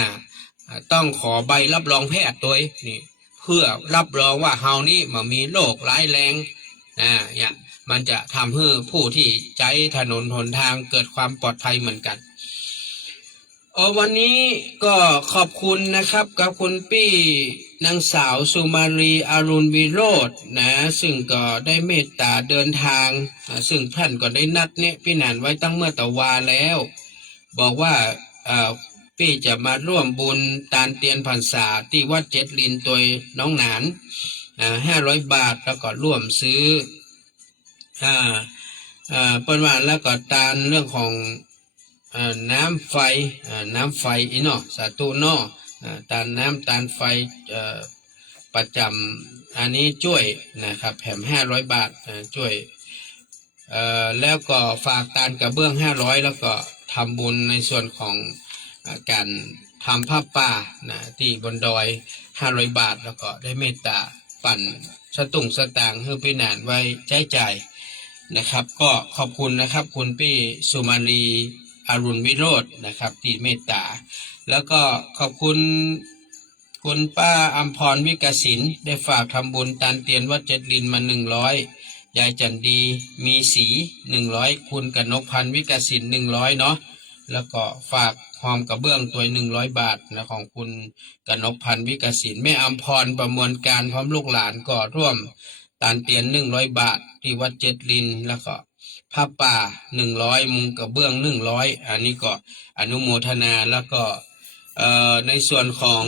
ต้องขอใบรับรองแพทย์ตัวนี่เพื่อรับรองว่าเฮานี่มันมีโรคร้ายแรงเนี่ยมันจะทำให้ผู้ที่ใช้ถนนหนทางเกิดความปลอดภัยเหมือนกันวันนี้ก็ขอบคุณนะครับกับคุณปี้นางสาวสุมารีอรุณวิโรจน์นะซึ่งก็ได้เมตตาเดินทางซึ่งท่านก็ได้นัดเนี่ยพี่นานไว้ตั้งเมื่อตะวาแล้วบอกว่าปี้จะมาร่วมบุญตานเตียนพรรษาที่วัดเจ็ดลินตัวน้องหนาน500 บาทแล้วก็ร่วมซื้อเปิ้นว่าแล้วก็ตานเรื่องของน้ำไฟอีเนาะสาธุเนาะตานน้ำตานไฟประจำอันนี้ช่วยนะครับแถม500 บาทช่วยแล้วก็ฝากตานกระเบื้อง500แล้วก็ทำบุญในส่วนของการทำผ้าป่าที่บนดอย500 บาทแล้วก็ได้เมตตาปั่นสตุ้งสตางค์ให้พี่นานไว้ใช้จ่ายนะครับก็ขอบคุณนะครับคุณพี่สุมาลีอรุณวิโรจน์นะครับที่เมตตาแล้วก็ขอบคุณคุณป้าอัมพรวิกสินได้ฝากทำบุญตานเตียนวัดเจ็ดลินมา100ยายจันดีมีสี100คุณกนกพันธ์วิกสิน100เนาะแล้วก็ฝากหอมกระเบื้องตัว100 บาทนะของคุณกนกพันธ์วิกสินแม่อัมพรประมวลการพร้อมลูกหลานก็ร่วมตานเตียน100 บาทที่วัดเจ็ดลินแล้วก็ผ้าป่า100มุงกระเบื้อง100อันนี้ก็อนุโมทนาแล้วก็ในส่วนของ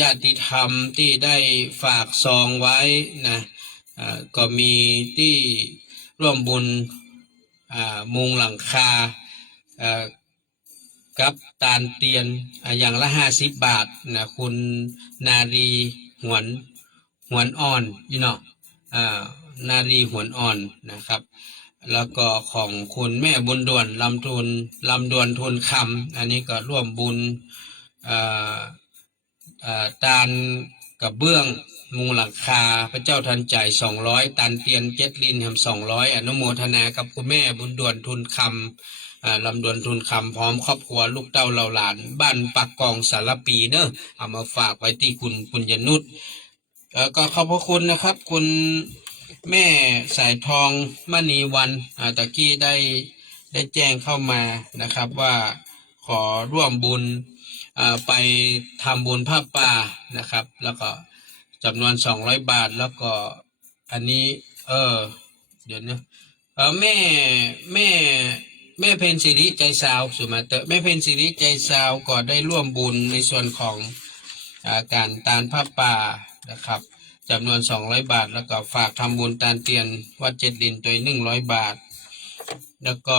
ญาติธรรมที่ได้ฝากซองไว้นะก็มีที่ร่วมบุญมุงหลังคากับตานเตียนอย่างละ50 บาทนะคุณนารีหวนอ่อนนี่เนาะนารีหวนอ่อนนะครับแล้วก็ของคุณแม่บุญด่วนลำดวนทุนคำอันนี้ก็ร่วมบุญตาน กระเบื้องมุงหลังคาพระเจ้าทันใจ200ตันเตียน7 ลินแฮม200อนุโมทนากับคุณแม่บุญด่วนทุนคำลำดวนทุนคำพร้อมครอบครัวลูกเต้าเหล่าหลานบ้านปักกองสารปีเนอะเอามาฝากไว้ที่คุณปุญญนุชก็ขอบพระคุณนะครับคุณแม่สายทองมณีวันตะกี้ได้แจ้งเข้ามานะครับว่าขอร่วมบุญไปทำบุญผ้าป่านะครับแล้วก็จำนวน200 บาทแล้วก็อันนี้เดี๋ยวนะแม่เพนสิริใจสาวสุมาเตอร์แม่เพนสิริใจสาวก็ได้ร่วมบุญในส่วนของการตานผ้าป่านะครับจำนวน200 บาทแล้วก็ฝากทำบุญตานเตียนวัด7 ลินตัว100 บาทแล้วก็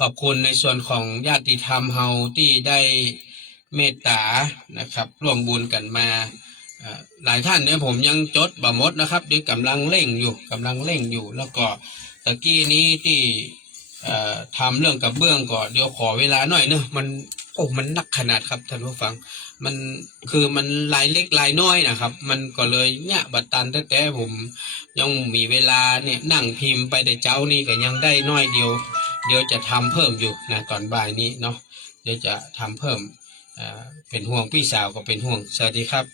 ขอบคุณในส่วนของญาติธรรมเฮาที่ได้เมตตานะครับร่วมบุญกันมาหลายท่านเนี่ยผมยังจดบ่หมดนะครับเดี๋ยวกำลังเร่งอยู่แล้วก็ตะกี้นี้ที่ทำเรื่องกับเบื้องก่อนเดี๋ยวขอเวลาหน่อยเนอะมันนักขนาดครับท่านผู้ฟังมันคือมันลายเล็กลายน้อยนะครับมันก็เลยเนี่ยบัดตันแต่ผมยังมีเวลาเนี่ยนั่งพิมพ์ไปแต่เจ้านี่ก็ยังได้น้อยเดียวจะทำเพิ่มอยู่นะก่อนบ่ายนี้เนาะเดี๋ยวจะทำเพิ่มเป็นห่วงพี่สาวก็เป็นห่วงสวัสดีครับ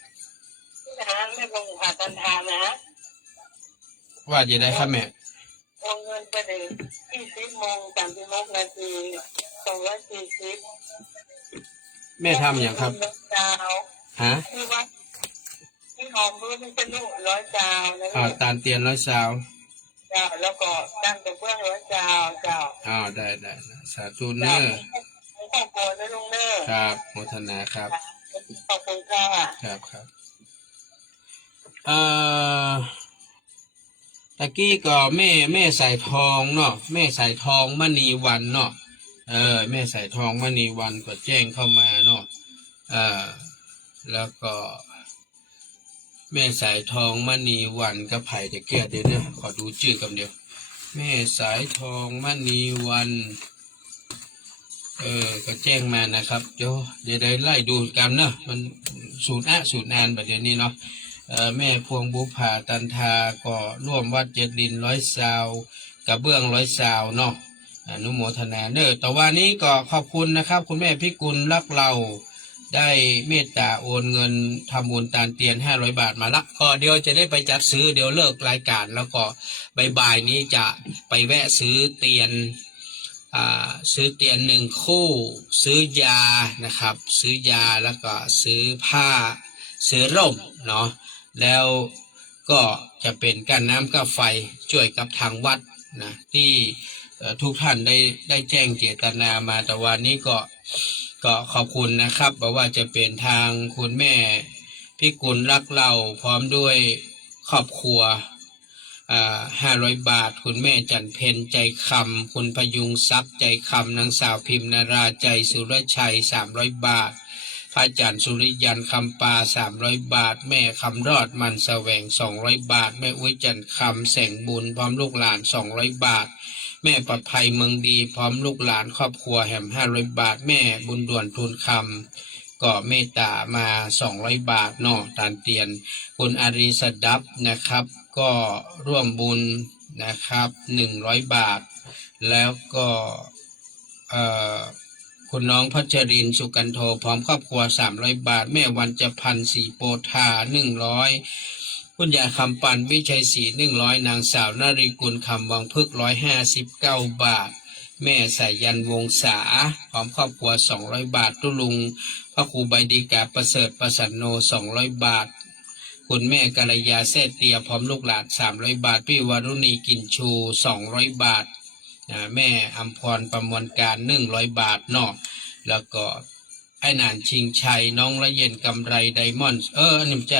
ไม่ลงผ่าตันทานะว่าจะได้ครับแม่โอนเงินไปเลย20:36 นาที240แม่ทำอย่างครับฮะที่วัดที่หอมพื้นเป็นลูก100 จาวแล้วตาลเตียน100 จาวแล้วก็ตั้งกระเบื้อง100 จาวได้สาธุเนอร์ขอบคุณนะลุงเนอร์ครับโมทนาครับขอบคุณค่ะครับตะกี้ก็แม่สายทองเนาะแม่สายทองมณีวันเนาะแม่สายทองมณีวันก็แจ้งเข้ามาเนาะแล้วก็แม่สายทองมณีวันก็ไผ่ตะเกียเดี๋ยวเนี่ยขอดูชื่อกันเดียวแม่สายทองมณีวันก็แจ้งมานะครับเดี๋ยวได้ไล่ดูกันเนาะมันสูตรนานแบบนี้เนาะแม่พวงบุภาตันทาก็ร่วมวัด7 ลิน100 จาวกับเบื้อง100 จาวเนาะอนุโมทนาเนอะแต่วันนี้ก็ขอบคุณนะครับคุณแม่พิกุลรักเราได้เมตตาโอนเงินทำบุญตานเตียน500 บาทมาละก็เดี๋ยวจะได้ไปจัดซื้อเดี๋ยวเลิกรายการแล้วก็บ่ายนี้จะไปแวะซื้อเตียน1 คู่ซื้อยานะครับซื้อยาแล้วก็ซื้อผ้าซื้อร่มเนาะแล้วก็จะเป็นการน้ำกับไฟช่วยกับทางวัดนะที่ทุกท่านได้แจ้งเจตนามาแต่วันนี้ก็ขอบคุณนะครับบอกว่าจะเป็นทางคุณแม่พิกุลรักเราพร้อมด้วยครอบครัว500 บาทคุณแม่จันเพ็ญใจคำคุณพยุงทรัพย์ใจคำนางสาวพิมนาราใจสุรชัย300 บาทพระอาจารย์สุริยันคำปา300 บาทแม่คำรอดมันแสวง200 บาทแม่อุ้ยจันคำแสงบุญพร้อมลูกหลาน200 บาทแม่ปลอดภัยเมืองดีพร้อมลูกหลานครอบครัวแหม500 บาทแม่บุญด่วนทุนคำก็เมตตามา200 บาทเนาะตานเตียนคุณอารีสดับนะครับก็ร่วมบุญนะครับ100 บาทแล้วก็คุณน้องพัชรินสุกันโทพร้อมครอบครัว300 บาทแม่วันจะพันสีโปธา100คุณยายคำปันวิชัยศรี100นางสาวนาริกุลคำวังพึก159 บาทแม่สายยันวงศาพร้อมครอบครัว200 บาทตุลุงพระครูใบดีกาประเสริฐประสันโน200 บาทคุณแม่กัลยาเสเตียพร้อมลูกหลาน300 บาทพี่วารุณีกินชู200 บาทแม่อัมพรประมวลการ100 บาทเนาะแล้วก็ไอ้นานชิงชัยน้องละเย็นกำไรไดมอนด์อันนี้ใจ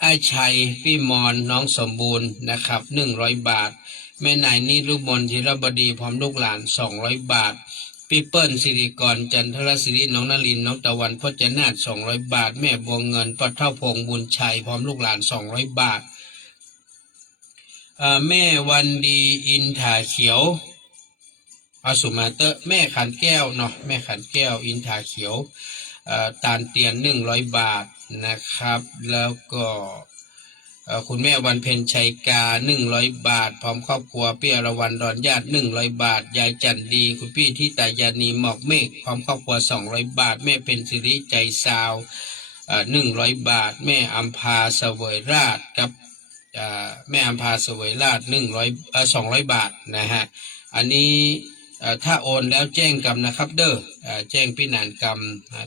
ไอ้ชัยพี่มอนน้องสมบูรณ์นะครับ100 บาทแม่นายนิรุมนธีรบดีพร้อมลูกหลาน200 บาทพี่เปิ้ลสิริกรจันทรศิริน้องนลินน้องตะวันพจนาถ200 บาทแม่บัวเงินปัทเท่าพงบุญชัยพร้อมลูกหลาน200 บาทแม่วันดีอินถาเขียวสุมาเตอร์แม่ขันแก้วเนาะแม่ขันแก้วอินทาเขียว ตาลเตียน100 บาทนะครับแล้วก็คุณแม่วันเพ็ญชัยกา100 บาทพร้อมครอบครัวพี่อรวรรณดอนญาติ100 บาทยายจันดีคุณพี่ที่ตายานีหมอกเมฆพร้อมครอบครัว200 บาทแม่เป็นสิริใจซาว100 บาทแม่อัมพาเสวยราชกับแม่อัมพาเสวยราช200 บาทนะฮะอันนี้ถ้าโอนแล้วแจ้งกรรมนะครับเด้อแจ้งพี่นานกรรม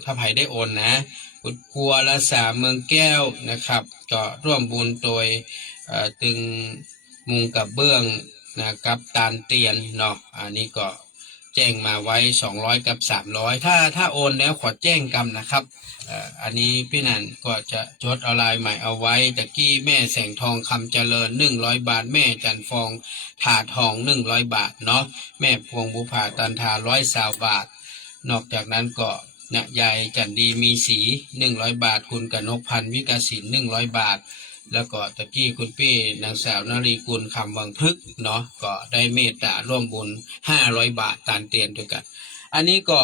ถ้าใครได้โอนนะกุดพัวละสาเมืองแก้วนะครับก็ร่วมบุญโดยตึงมุงกับเบื้องนะกับตาลเตียนเนาะอันนี้ก็แจ้งมาไว้200กับ300ถ้าโอนแล้วขอแจ้งกรรมนะครับอันนี้พี่นันก็จะจดเอาลายใหม่เอาไว้ตะกี้แม่แสงทองคำเจริญ100 บาทแม่จันฟองถาทอง100 บาทเนาะแม่พวงบุภาตันทา120 บาทนอกจากนั้นก็ยายจันดีมีสี100 บาทคุณกนกพันธ์วิกสิน100 บาทแล้วก็ตะกี้คุณพี่นางสาวนรีกุลคำวังพฤกษ์เนาะก็ได้เมตตาร่วมบุญ500 บาทตานเตียนด้วยกันอันนี้ก็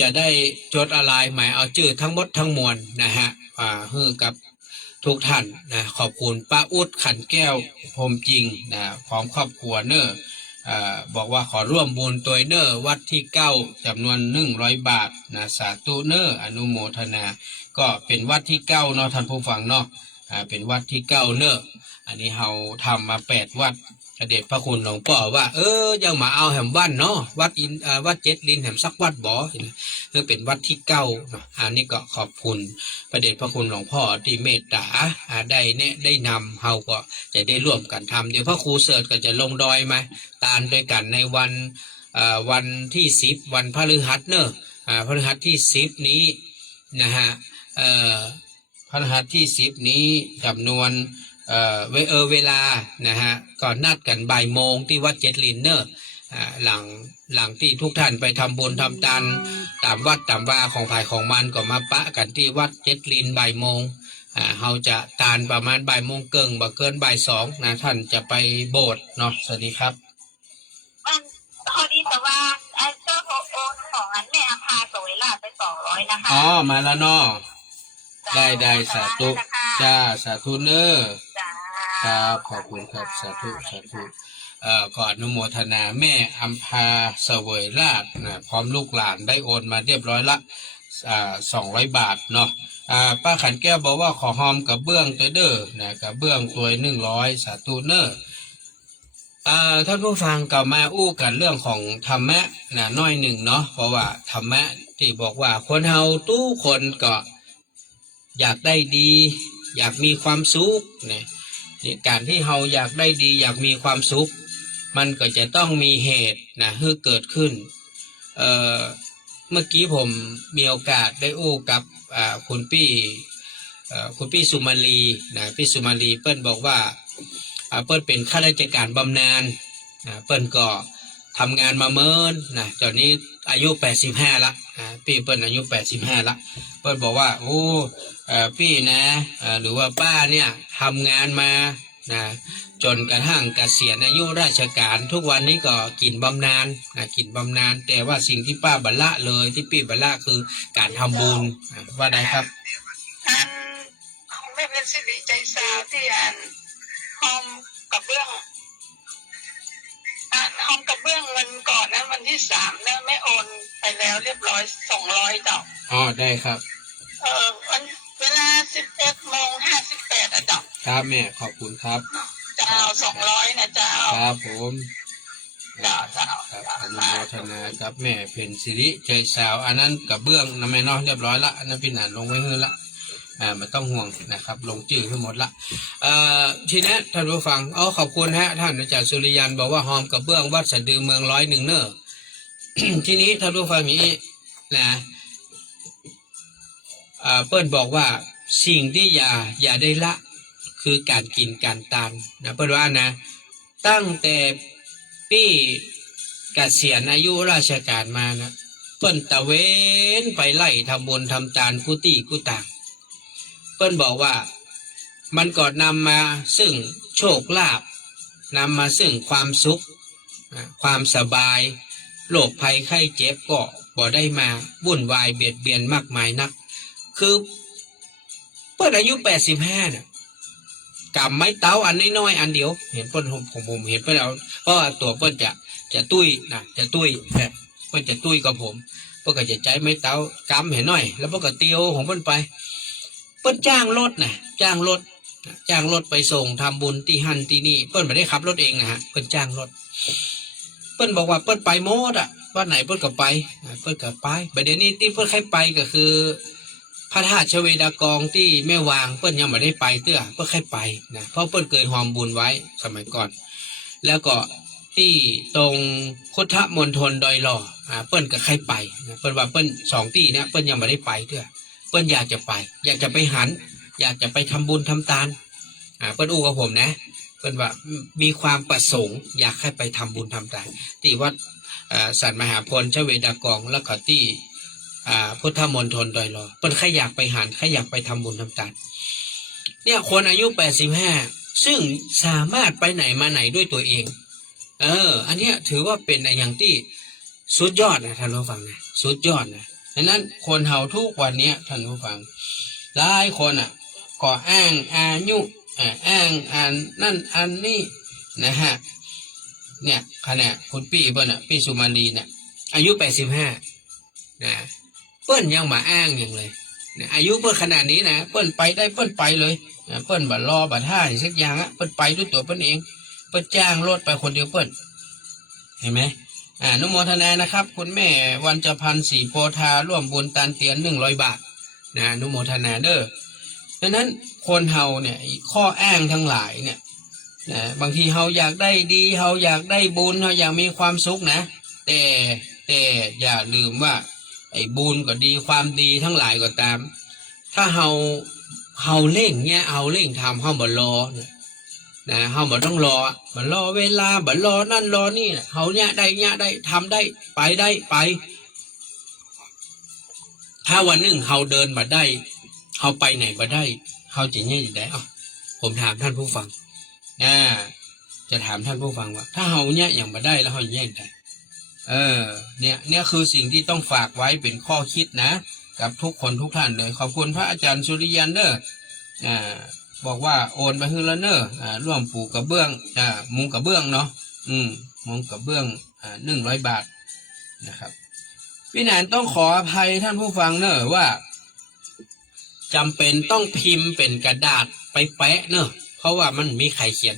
จะได้จดอะไรหมายเอาชื่อทั้งหมดทั้งมวลนะฮะฮือกับทุกท่านนะขอบคุณป้าอุดขันแก้วพรมจริงนะพร้อมครอบครัวเนอบอกว่าขอร่วมบุญตัวเนอวัดที่9จำนวน100 บาทนะสาธุเนออนุโมทนาก็เป็นวัดที่9เนาะท่านผู้ฟังเนาะเป็นวัดที่9เนออันนี้เราทำมา8 วัดเสด็จพระคุณหลวงพ่อว่ายังมาเอาแห่มวัดเนาะวัดเจ็ดลินแห่มสักวัดบ่คือเป็นวัดที่9เนาะอันนี้ก็ขอบคุณพระเดชพระคุณหลวงพ่อที่เมตตาได้แนะได้นำเราก็จะได้ร่วมกันทำเดี๋ยวพระครูเสิร์ชก็จะลงดอยมาตานด้วยกันในวันที่10วันพฤหัสเนอะพฤหัสที่10นี้นะฮะพฤหัสที่10นี้จำนวนเวลานะฮะก่อนนัดกันบ่ายโมงที่วัดเจ็ดลินเนอร์หลังที่ทุกท่านไปทำบุญทำทานตามวัดตามวาของภายของมันก็มาปะกันที่วัดเจ็ดลินบ่ายโมงเราจะทานประมาณบ่ายโมงเกินบ่เกินบ่าย2นะท่านจะไปโบสถ์เนาะสวัสดีครับพอดีแต่ว่าเจ้าโอนของอันแม่พาสวยลาไป200นะคะมาแล้วเนาะได้สาธุจ้าสาธุเนอครับขอบคุณครับสาธุก่อนอนุโมทนาแม่อัมพาเสวยราชนะพร้อมลูกหลานได้โอนมาเรียบร้อยละ200 บาทเนาะป้าขันแก้วบอกว่าขอหอมกับเบื้องตัวเด้อนะกับเบื้องตัว100สาธุเนอท่านผู้ฟังกลับมาอู้กันเรื่องของธรรมะนะน้อยหนึ่งเนาะเพราะว่าธรรมะที่บอกว่าคนเฮาตู้คนก็อยากได้ดีอยากมีความสุขเนี่ยการที่เฮาอยากได้ดีอยากมีความสุขมันก็จะต้องมีเหตุนะให้เกิดขึ้นเมื่อกี้ผมมีโอกาสได้อู้กับคุณพี่สุมาลีนะพี่สุมาลีเปิ้ลบอกว่าเปิ้ลเป็นข้าราชการบำนาญเปิ้ลก็ทำงานมาเมินนะตอนนี้อายุ85ละพี่เปิ้ลอายุ85ละเปิ้ลบอกว่าโอ้พี่นะหรือว่าป้าเนี่ยทำงานมานะจนกระทั่งเกษียณอายุราชการทุกวันนี้ก็กินบำนาญกินบำนาญแต่ว่าสิ่งที่ป้าบัลละเลยที่พี่บัลละคือการทำบุญว่าได้ครับของแม่เป็นสิริใจสาวที่หอมกับเบื้องหอมกับเบื้องเงินก่อนนะวันที่3นะไม่โอนไปแล้วเรียบร้อย200ดอกได้ครับวันเวลา11:58ดอกครับแม่ขอบคุณครับเจ้า200นะเจ้าครับผมครับอนุโมทนาครับแม่เป็นสิริใจสาวอันนั้นกับเบื้องนะแม่น้อยเรียบร้อยละอันนั้นพี่หนานลงไว้ให้ละไม่ต้องห่วงนะครับลงจื่อทั้งหมดละทีนี้ท่านผู้ฟังขอบคุณฮะท่านอาจารย์สุริยันบอกว่าหอมกับเบื้องวัดสะดือเมือง101เนอ ทีนี้ท่านผู้ฟังนี้นะเปิ้ลบอกว่าสิ่งที่อย่าได้ละคือการกินการทานนะเปิ้ลว่านะตั้งแต่ปีเกษียณอายุราชการมานะเปิ้ลตะเวนไปไล่ทำบุญทำทานกุฏิกุฏางเปิ้ลบอกว่ามันก็นำมาซึ่งโชคลาภนำมาซึ่งความสุขความสบายโรคภัยไข้เจ็บก็บ่ได้มาวุ่นวายเบียดเบียนมากมายนัก คือเปิ้นอายุ85เนี่ยกำไม้เต้าอันน้อยๆอันเดียวเห็นเปิ้นผมเห็นเปิ้นเอาเพราะว่าตัวเปิ้นจะตุ้ยนะจะตุ้ยแบบเปิ้นจะตุ้ยกับผมเปิ้นก็จะใจไม้เต้ากำเห็นหน่อยแล้วเปิ้นก็เตียวของเปิ้นไปเปิ้นจ้างรถนะจ้างรถไปส่งทำบุญที่หันที่นี่เปิ้นไม่ได้ขับรถเองนะฮะเปิ้นจ้างรถเปิ้นบอกว่าเปิ้นไปโมดอ่ะว่าไหนเปิ้นก็ไปเปิ้นก็ไปประเดี๋ยวนี้ที่เปิ้นใครไปก็คือพระธาตุชเวดากองที่แม่วางเปิ้นยังไม่ได้ไปเตื้อเปิ้นใครไปนะเพราะเปิ้นเคยหอมบุญไว้สมัยก่อนแล้วก็ที่ตรงพุทธมณฑลดอยหล่อเปิ้นก็ใครไปนะเปิ้นว่าเปิ้น2ที่เนี่ยเปิ้นยังไม่ได้ไปเตื้อเปิ้นอยากจะไปอยากจะไปหันอยากจะไปทำบุญทำทานเปิ้นอู้กับผมนะเปิ้นว่ามีความประสงค์อยากให้ไปทำบุญทำทานที่วัดสันมหาพลชเวดากองแล้วก็ที่พุทธมณฑลดอยหล่อเปิ้นใครอยากไปหันใครอยากไปทำบุญทำทานเนี่ยคนอายุ85ซึ่งสามารถไปไหนมาไหนด้วยตัวเองอันเนี้ยถือว่าเป็นอย่างที่สุดยอดนะท่านผู้ฟังนะสุดยอดนะดังนั้นคนเฮาทุกวันนี้ท่านผู้ฟังหลายคนก็อ้างอายุอ้างอันนั่นอันนี้นะฮะเนี่ยขณะคุณพี่เปิ้ลพี่สุมาลีเนี่ยอายุ85นะเปิ้ลยังมาอ้างอย่างเลยนะอายุเปิ้ลขนาดนี้นะเปิ้ลไปได้เปิ้ลไปเลยนะเปิ้ลบัดรอบัดท่าสักอย่างเปิ้ลไปด้วยตัวเปิ้ลเองเปิ้ลจ้างรถไปคนเดียวเปิ้ลเห็นไหมอนุโมทนานะครับคุณแม่วันจพันธ์ศรีโพธาร่วมบุญตานเตียน100 บาทนะอนุโมทนาเด้อดังนั้นคนเฮาเนี่ยข้ออ้างทั้งหลายเนี่ยนะบางทีเฮาอยากได้ดีเฮาอยากได้บุญเฮาอยากมีความสุขนะแต่อย่าลืมว่าไอ้บุญก็ดีความดีทั้งหลายก็ตามถ้าเฮาเร่งเนี่ยเฮาเร่งทำเฮาบ่รอนะเฮาบ่ต้องรอเวลาบ่รอนั่นรอนี่นะเฮาเนี่ยได้ทำได้ไปถ้าวันหนึ่งเฮาเดินมาได้เฮาไปไหนมาได้เฮาจะเนี่ยจะได้ผมถามท่านผู้ฟังจะถามท่านผู้ฟังว่าถ้าเฮาเนี่ยอย่างมาได้แล้วเฮาเนี่ยได้เนี่ยคือสิ่งที่ต้องฝากไว้เป็นข้อคิดนะกับทุกคนทุกท่านเลยขอบคุณพระอาจารย์สุริยันเนอร์บอกว่าโอนไปให้แล้วเนอร์ร่วมปลูกกระเบื้องมุงกระเบื้องเนาะมุงกระเบื้อง100 บาทนะครับพี่แนนต้องขออภัยท่านผู้ฟังเนอะว่าจำเป็นต้องพิมพ์เป็นกระดาษไปแปะเนอะเพราะว่ามันมีไขเขียน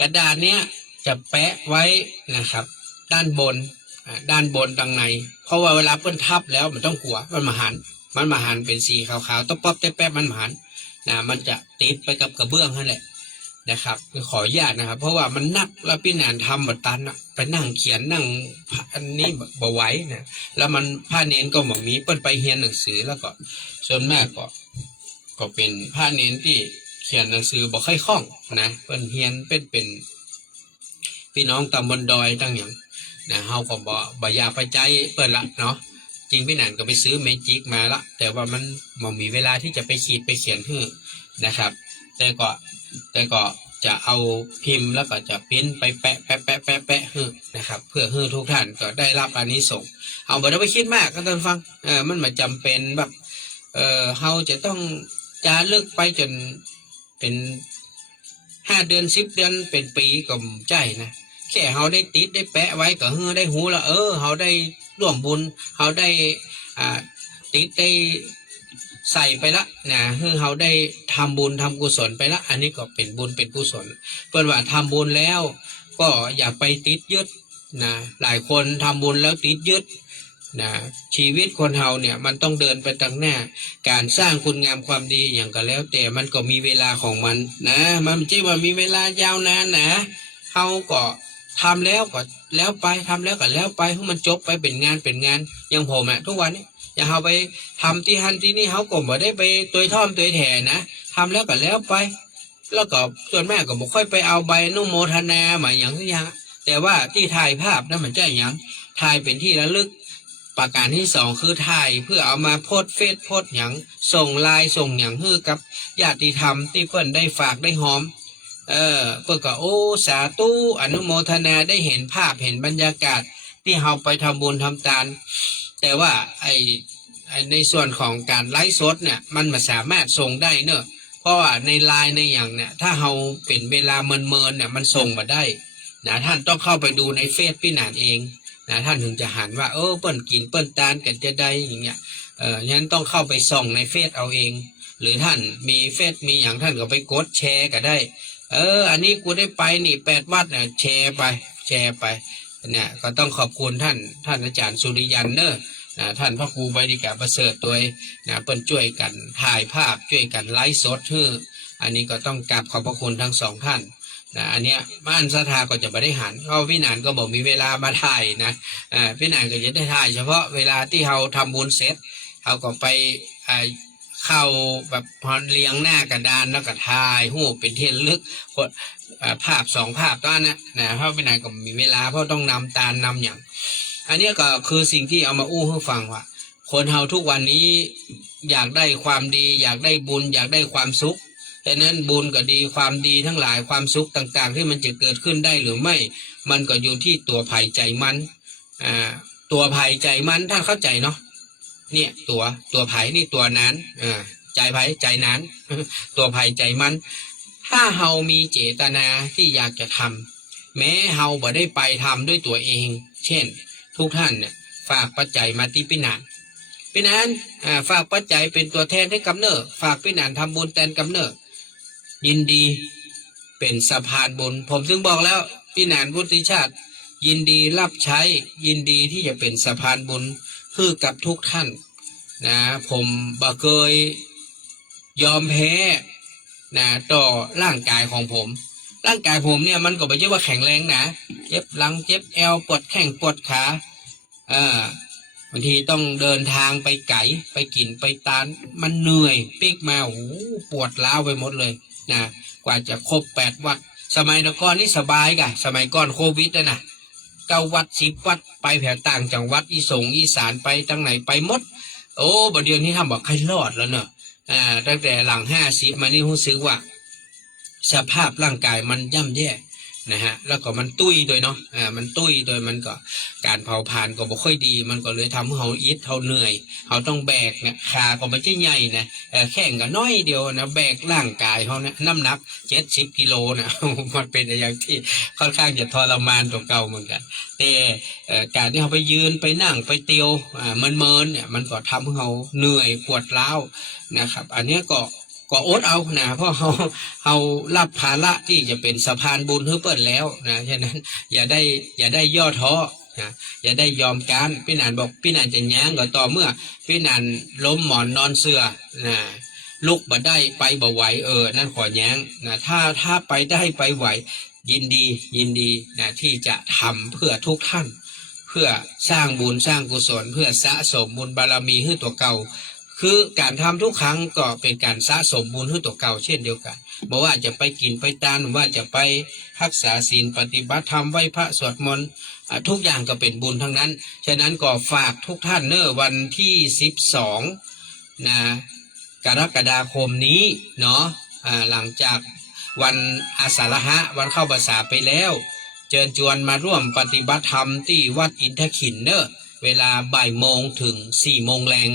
กระดาษเนี้ยจะแปะไว้นะครับด้านบนตรงในเพราะว่าเวลาเปิ้นทับแล้วมันต้องกลัวมันมาหันเป็นสีขาวๆต๊อบๆแป๊บๆมันหันมันจะติดไปกับกระเบื้องนั่นแหละนะครับขออนุญาตนะครับเพราะว่ามันนักแล้วพี่แนนทำแบบตันไปนั่งเขียนนั่งอันนี้บ่ไหวนะแล้วมันผ้าเน้นก็บ่มีเปิ้นไปเรียนหนังสือแล้วก็ส่วนมากก็เป็นผ้าเน้นที่เขียนหนังสือบ่ค่อยคล่องนะเปิ้นเรียนเป็นพี่น้องตำบลดอยตั้งอย่างนะเฮาก็บ่อยากไปใจเปิ้นละเนาะจริงพี่แนนก็ไปซื้อเมจิกมาละแต่ว่ามันบ่มีเวลาที่จะไปขีดไปเขียนนะครับแต่ก็จะเอาพิมพ์แล้วก็จะพิมพ์ไปแปะนะครับเพื่อให้ทุกท่านก็ได้รับอานิสงส์เอาบ่ต้องไปคิดมากก็ต้องฟังมันไม่จำเป็นแบบเฮาจะต้องจารึกไปจนเป็น5 เดือน10 เดือนเป็นปีก็ใจนะแค่เฮาได้ติดได้แปะไว้ก็ได้หูละเฮาได้ร่วมบุญเฮาได้ติดได้ใส่ไปละนะเฮาได้ทำบุญทำกุศลไปละอันนี้ก็เป็นบุญเป็นกุศลเปิ้นว่าทำบุญแล้วก็อย่าไปติดยึดนะหลายคนทำบุญแล้วติดยึดนะชีวิตคนเฮาเนี่ยมันต้องเดินไปตั้งหน้าการสร้างคุณงามความดีอย่างก็แล้วแต่มันก็มีเวลาของมันนะมันไม่ใช่ว่ามีเวลายาวนานนะเฮาก็ทำแล้วก็แล้วไปทำแล้วก็แล้วไปให้มันจบไปเป็นงานอย่างผมทุกวันนี้อย่าเฮาไปทำที่หันที่นี่เฮาก็บ่ได้ไปตัวท่อมตัวแถ่นะทำแล้วก็แล้วไปแล้วก็ส่วนแม่ก็บ่ค่อยไปเอาใบอนุโมทนามาอย่างทุกอย่างแต่ว่าที่ถ่ายภาพนั้นมันจะอย่างถ่ายเป็นที่ระลึกประการที่2คือถ่ายเพื่อเอามาโพสเฟซโพสอย่างส่งไลน์ส่งอย่างให้กับญาติธรรมที่เพิ่นได้ฝากได้หอมเพื่อก็โอ้สาธุอนุโมทนาได้เห็นภาพเห็นบรรยากาศที่เฮาไปทำบุญทำทานแต่ว่าไอ้ ในส่วนของการไลฟ์สดเนี่ยมันมาสามารถส่งได้เนอะเพราะว่าในไลน์ในอย่างเนี่ยถ้าเราเป็นเวลาเมินเนี่ยมันส่งมาได้นะท่านต้องเข้าไปดูในเฟซพี่หนานเองนะท่านถึงจะหันว่าเปิ้นกินเปิ้นตานกันจะได้อย่างเงี้ยงั้นต้องเข้าไปส่องในเฟซเอาเองหรือท่านมีเฟซมีอย่างท่านก็ไปกดแชร์ก็ได้อันนี้กูได้ไปนี่8 วัดเนี่ยแชร์ไปเนี่ยก็ต้องขอบคุณท่านอาจารย์สุริยันเนอะท่านพระครูใบดิกาประเสริฐตัวเปิ้นช่วยกันถ่ายภาพช่วยกันไลฟ์สดอันนี้ก็ต้องกราบขอบพระคุณทั้งสองท่านอันเนี้ยบ้านสถาก็จะไม่ได้หันเพราะพี่หนานก็บอกมีเวลามาถ่ายนะพี่หนานก็จะได้ถ่ายเฉพาะเวลาที่เราทำบุญเสร็จเราก็ไปเข้าแบบพอเลี้ยงหน้ากระดานแล้วก็ถ่ายหูปเป็นที่ระลึกภาพ2 ภาพตอนนั้นนะเพราะพี่หนานก็มีเวลาเพราะต้องนำตาลนำอย่างอันนี้ก็คือสิ่งที่เอามาอู้ให้ฟังว่าคนเฮาทุกวันนี้อยากได้ความดีอยากได้บุญอยากได้ความสุขแต่นั้นบุญก็ดีความดีทั้งหลายความสุขต่างๆที่มันจะเกิดขึ้นได้หรือไม่มันก็อยู่ที่ตัวภัยใจมันตัวภัยใจมันท่านเข้าใจเนาะเนี่ยตัวภัยนี่ตัวนั้นใจภัยใจนั้นตัวภัยใจมันถ้าเฮามีเจตนาที่อยากจะทำแม้เฮาบ่ได้ไปทำด้วยตัวเองเช่นทุกท่านเนี่ยฝากปัจจัยมาที่พี่นานฝากปัจจัยเป็นตัวแทนให้กำเนิดฝากพี่นานทำบุญแทนกำเนิดยินดีเป็นสะพานบุญผมถึงบอกแล้วพี่นานพุทธิชาติยินดีรับใช้ยินดีที่จะเป็นสะพานบุญคือกับทุกท่านนะผมบ่เคยยอมแพ้นะต่อร่างกายของผมร่างกายผมเนี่ยมันก็ไม่ใช่ว่าแข็งแรงนะเจ็บหลังเจ็บแอวปวดแข้งปวดขาบางทีต้องเดินทางไปไกลไปกินไปตานมันเหนื่อยปิ๊กมาโอ้โหปวดล้าวไปหมดเลยนะกว่าจะครบ8 วัดสมัยก่อนนี่สบายกะสมัยก่อนโควิดนะ9 วัด10 วัดไปแผ่ต่างจังหวัดอีสานไปตั้งไหนไปหมดโอ้บัดเดี๋ยวนี้ทำบอกใครรอดแล้วเนอะตั้งแต่หลัง50มานี่รู้สึกว่าสภาพร่างกายมันย่ำแย่นะฮะแล้วก็มันตุ้ยโดยเนาะมันตุ้ยโดยมันก็การเผาผลาญก็บ่ค่อยดีมันก็เลยทำให้เราอิดเราเหนื่อยเราต้องแบกเนี่ยขาก็ไม่ใช่ใหญ่นะแข้งก็น้อยเดียวนะแบกร่างกายเขาเนี่ยน้ำหนัก70 กิโลนะมันเป็นอย่างที่ค่อนข้างจะทรมานตัวเก่าเหมือนกันแต่การที่เราไปยืนไปนั่งไปเตียวเมินเนี่ยมันก็ทำให้เราเหนื่อยปวดร้าวนะครับอันนี้ก็อดเอานะเพราะเรารับภาระที่จะเป็นสะพานบุญให้เปิดแล้วนะฉะนั้นอย่าได้ย่อท้อนะอย่าได้ยอมการพี่นานบอกพี่นานจะแย้งก็ต่อเมื่อพี่นานล้มหมอนนอนเสือนะลุกบ่ได้ไปบ่ไหวนั่นขอแย้งนะถ้าไปได้ไปไหวยินดีนะที่จะทำเพื่อทุกท่านเพื่อสร้างบุญสร้างกุศลเพื่อสะสมบุญบารมีให้ตัวเก่าคือการทำทุกครั้งก็เป็นการสะสมบุญให้ตัวเก่าเช่นเดียวกันบอกว่าจะไปกินไปตานว่าจะไปรักษาศีลปฏิบัติธรรมไหว้พระสวดมนต์ทุกอย่างก็เป็นบุญทั้งนั้นฉะนั้นก็ฝากทุกท่านเนอะวันที่12นะกรกฎาคมนี้เนาะหลังจากวันอาสาฬหะวันเข้าพรรษาไปแล้วเชิญชวนมาร่วมปฏิบัติธรรมที่วัดอินทขินเนอะเวลาบ่ายโมงถึง4 โมงแรง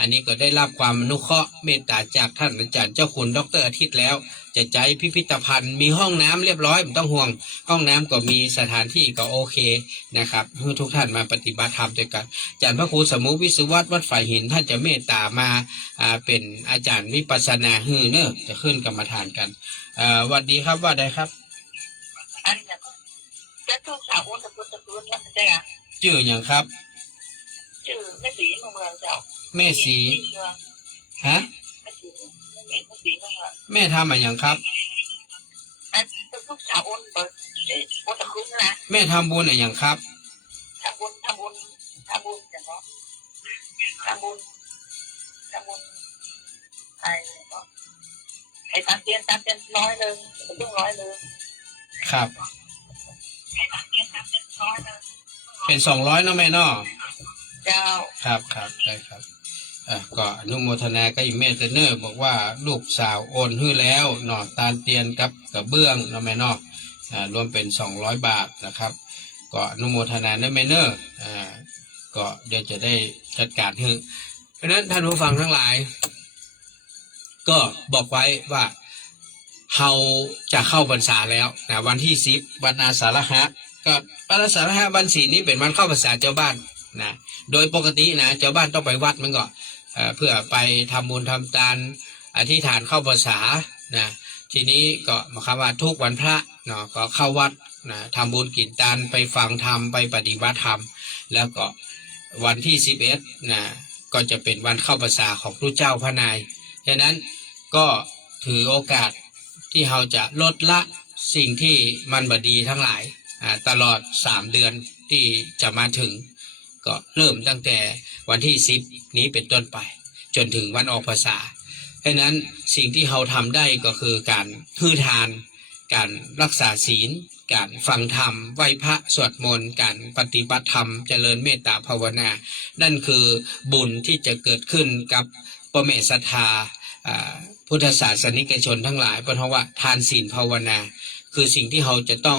อันนี้ก็ได้รับความอนุเคราะห์เมตตาจากท่านอาจารย์เจ้าคุณดร.อาทิตย์แล้วจะใจพิพิธภัณฑ์มีห้องน้ำเรียบร้อยไม่ต้องห่วงห้องน้ำก็มีสถานที่ก็โอเคนะครับให้ทุกท่านมาปฏิบัติธรรมด้วยกันอาจารย์พระครูสมุวิสุวัตรวัดฝ่ายหินท่านจะเมตตามาเป็นอาจารย์วิปัสสนาเนอะจะขึ้นกรรมฐานกันวันดีครับว่าได้ครับอันนี้จะทุกสาวอ้วนตะกุนแล้วใช่ไหมชื่ออย่างครับชื่อแม่สีเมืองเจ้าแม่สีฮะแม่ทำอะไรอย่างครับทุกสาวอ้วนตะกุนนะแม่ทำบุญอะไรอย่างครับทำบุญอย่างเนาะทำบุญไอ้ตามเตียน100เลยต้อง100เลยครับเป็น200เนาะแม่เนาะเจ้าครับได้ครับก็อนุโมทนากับอีเมเทเนอร์บอกว่าลูกสาวโอนให้แล้วเนาะตาลเตียนกับกระเบื้องเนาะแม่เนาะรวมเป็น200 บาทนะครับก็อนุโมทนานะแม่เนอร์ก็เดี๋ยวจะได้จัดการให้ ะนั้นท่านผู้ฟังทั้งหลายก็บอกไว้ว่าเราจะเข้าพรรษาแล้วนะวันที่10วันอาสาฬหะก็วันอาสาฬหะวันศีลนี้เป็นวันเข้าพรรษาเจ้าบ้านนะโดยปกตินะเจ้าบ้านต้องไปวัดมันก็เพื่อไปทำบุญทำทานอธิษฐานเข้าพรรษานะทีนี้ก็หมายความว่าทุกวันพระเนาะก็เข้าวัดนะทำบุญกิจทานไปฟังธรรมไปปฏิบัติธรรมแล้วก็วันที่11นะก็จะเป็นวันเข้าพรรษาของพระเจ้าพระนายฉะนั้นก็ถือโอกาสที่เราจะลดละสิ่งที่มันบดีทั้งหลายตลอด3เดือนที่จะมาถึงก็เริ่มตั้งแต่วันที่10นี้เป็นต้นไปจนถึงวันออกพรรษาฉะนั้นสิ่งที่เราทำได้ก็คือการให้ทานการรักษาศีลการฟังธรรมไหว้พระสวดมนต์การปฏิบัติธรรมเจริญเมตตาภาวนานั่นคือบุญที่จะเกิดขึ้นกับพ่อแม่ศรัทธาพุทธศาสนิกชนทั้งหลายเพราะว่าทานศีลภาวนาคือสิ่งที่เราจะต้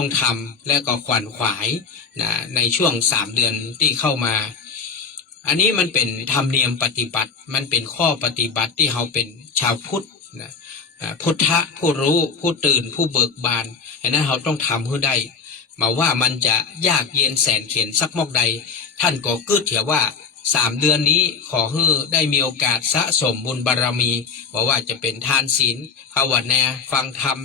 องทำและก็ขวัญขวายนะในช่วง3เดือนที่เข้ามาอันนี้มันเป็นธรรมเนียมปฏิบัติมันเป็นข้อปฏิบัติที่เราเป็นชาวพุทธนะพุทธะผู้รู้ผู้ตื่นผู้เบิกบานฉะนั้นเราต้องทำให้ได้มาว่ามันจะยากเย็นแสนเข็ญสักมอกใดท่านก็กึศเถียว่า3เดือนนี้ขอให้ได้มีโอกาสสะสมบุญบารมีว่าจะเป็นทานศีลภาวนาฟังธรรม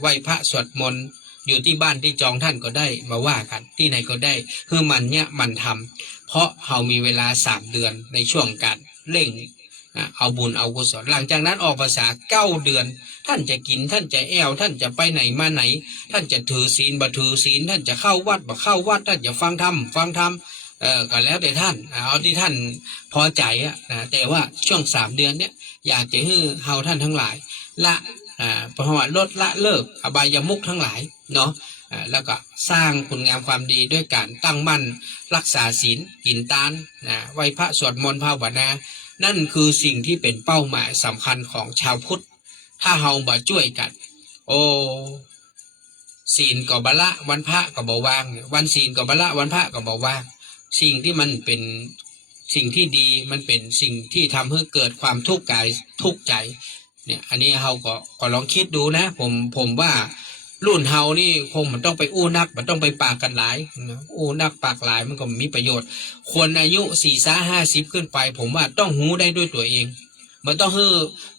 ไหว้พระสวดมนต์อยู่ที่บ้านที่จองท่านก็ได้มาว่ากันที่ไหนก็ได้คือมันทำเพราะเรามีเวลา3เดือนในช่วงการเร่งเอาบุญเอากุศลหลังจากนั้นออกพรรษา9เดือนท่านจะกินท่านจะแอวท่านจะไปไหนมาไหนท่านจะถือศีลบ่ถือศีลท่านจะเข้าวัดบ่เข้าวัดท่านจะฟังธรรมก็แล้วแต่ท่านเอาที่ท่านพอใจนะแต่ว่าช่วง3เดือนเนี้ยอยากจะให้เฮาท่านทั้งหลายละเพราะว่าลดละเลิกอบายมุขทั้งหลายเนาะแล้วก็สร้างคุณงามความดีด้วยการตั้งมั่นรักษาศีลกินทานไหว้พระสวดมนต์ภาวนานั่นคือสิ่งที่เป็นเป้าหมายสำคัญของชาวพุทธถ้าเฮาบ่ช่วยกันโอ้ศีลก็บ่ละวันพระก็บ่ว่างวันศีลก็บ่ละวันพระก็บ่ว่างสิ่งที่มันเป็นสิ่งที่ดีมันเป็นสิ่งที่ทำให้เกิดความทุกข์กายทุกข์ใจเนี่ยอันนี้เฮาก็ลองคิดดูนะผมว่ารุ่นเฮานี่คงมันต้องไปอู้นักมันต้องไปปากกันหลายอู้นักปากหลายมันก็มีประโยชน์คนอายุ40-50ขึ้นไปผมว่าต้องหูได้ด้วยตัวเองมันต้องให้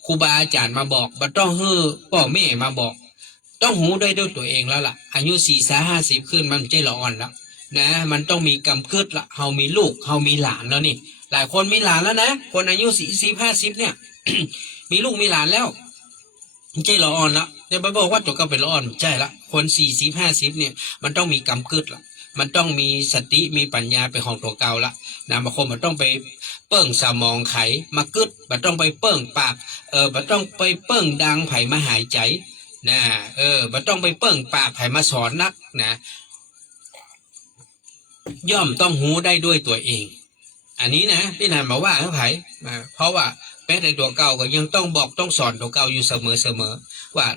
ครูบาอาจารย์มาบอกมันต้องให้พ่อแม่มาบอกต้องหูได้ด้วยตัวเองแล้วล่ะอายุ40-50ขึ้นมันใจละอ่อนแล้วนะมันต้องมีกำกึดละเฮามีลูกเฮามีหลานแล้วนี่หลายคนมีหลานแล้วนะคนอายุ40-50เนี่ย มีลูกมีหลานแล้วใจละอ่อนละแต่ไปบอกว่าตัวก็เป็นละอ่อนใช่ละคน40-50เนี่ยมันต้องมีกำกึดละมันต้องมีสติมีปัญญาเป็นของตัวเก่าละนะบางคนมันต้องไปเปิ้งสมองไขมากึดมันต้องไปเปิ้งปากมันต้องไปเปิ้งดังไผ่มาหายใจนะมันต้องไปเปิ้งปากไผ่มาสอนนักนะย่อมต้องหูได้ด้วยตัวเองอันนี้นะพี่นายมาว่าให้ไผ่เพราะว่าแม้แต่ตัวเก่าก็ยังต้องบอกต้องสอนตัวเก่าอยู่เสมอว่า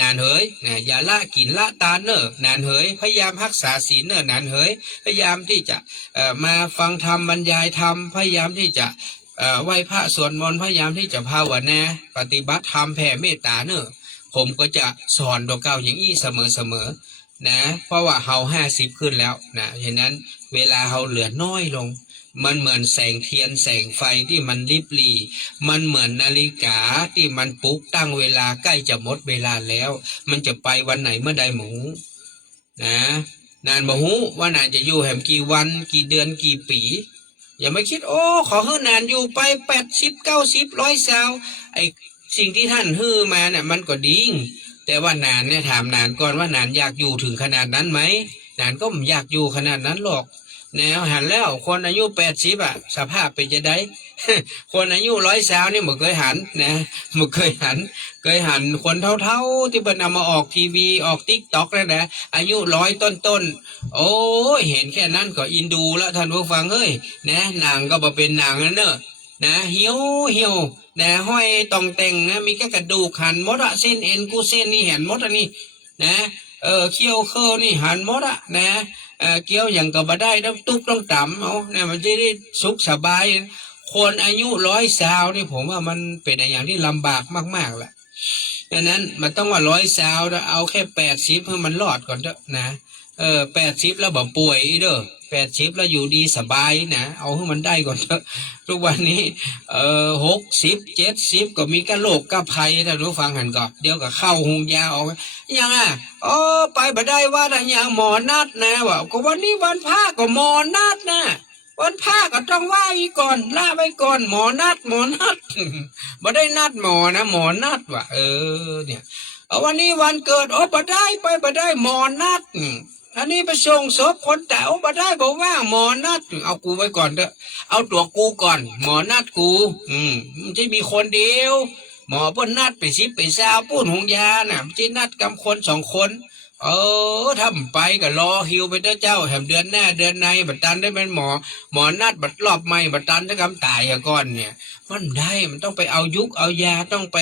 นานเฮ้ยอย่าละกินละตาเนอนานเฮ้ยพยายามรักษาศีลเนอนานเฮ้ยพยายามที่จะมาฟังธรรมบรรยายธรรมพยายามที่จะไหว้พระสวดมนต์พยายามที่จะภาวนาปฏิบัติธรรมแผ่เมตตาเนอผมก็จะสอนตัวเก่าอย่างนี้เสมอนะเพราะว่าเฮา50ขึ้นแล้วนะฉะนั้นเวลาเฮาเหลือน้อยลงมันเหมือนแสงเทียนแสงไฟที่มันริบหรี่มันเหมือนนาฬิกาที่มันปลุกตั้งเวลาใกล้จะหมดเวลาแล้วมันจะไปวันไหนเมื่อใดหมูนะนานบ่ฮู้ว่านานจะอยู่แหมกี่วันกี่เดือนกี่ปีอย่ามาคิดโอ้ขอให้นานอยู่ไป80-90-100ไอ้สิ่งที่ท่านฮื้อมาเนี่ยมันก็ดีแต่ว่านานเนี่ยถามนานก่อนว่านานอยากอยู่ถึงขนาดนั้นไหมนานก็ไม่อยากอยู่ขนาดนั้นหรอกแนวหันแล้วคนอายุ80สภาพเป็นจะได้ คนอายุ120นี่มันเคยหันนะมันเคยหันคนเท่าๆที่เป็นเอามาออกทีวีออกTikTokแล้วนะอายุ100ต้นโอ้เห็นแค่นั้นก็อินดูแล้วท่านผู้ฟังเฮ้ยนะหนังก็บ่เป็นหนังแล้วเนอะนะเหี่ยวนะห้อยตองแต่งนะมีแค่กระดูกหันหมดอะเส้นเอ็นกูเส้นนี่เห็นหมดอะนี่นะเขี้ยวเคอนี่หันหมดอะนะเกี่ยวอย่างก็บ่ได้ต้องตุ๊บต้องต่ำเอาเนี่ยมันจะได้สุขสบาย คนอายุ120นี่ผมว่ามันเป็นอย่างที่ลำบากมากๆแหละดังนั้นมันต้องว่า120แล้วเอาแค่80ให้มันรอดก่อนเถอะนะ80แล้วบ่ป่วยเด้อ80แล้วอยู่ดีสบายนะเอาให้มันได้ก่อนเถอะทุกวันนี้60 70ก็มีกะโรคกะภัยถ้ารู้ฟังหันก็เดี๋ยวก็เข้าหงยาออกยังอ่ะไปบ่ได้ว่าแต่อย่างหมอนัดนะว่าก็วันนี้วันพระก็หมอนัดนะวันพระก็ต้องไหว้ก่อนลาไว้ก่อนหมอนัด บ่ได้นัดหมอนะหมอนัดว่ะเนี่ยวันนี้วันเกิดบ่ได้ไปบ่ได้หมอนัดอันนี้ไปส่งศพคนแต่บ่ได้บอกว่าหมอนัดเอากูไว้ก่อนเถอะเอาตัวกูก่อนหมอนัดกูมันจะมีคนเดียวหมอเพิ่นนัดไป10ไป20ปุ้นหงยาน่ะมันจะนัดกับคน2คนทำไปก็รอฮิวไปเด้อเจ้าแถมเดือนหน้าเดือนในบัดตันได้เป็นหมอนัดบัดรอบใหม่บัดตันจะกำตายก่อนเนี่ยมันได้มันต้องไปเอายุกเอายาต้องไป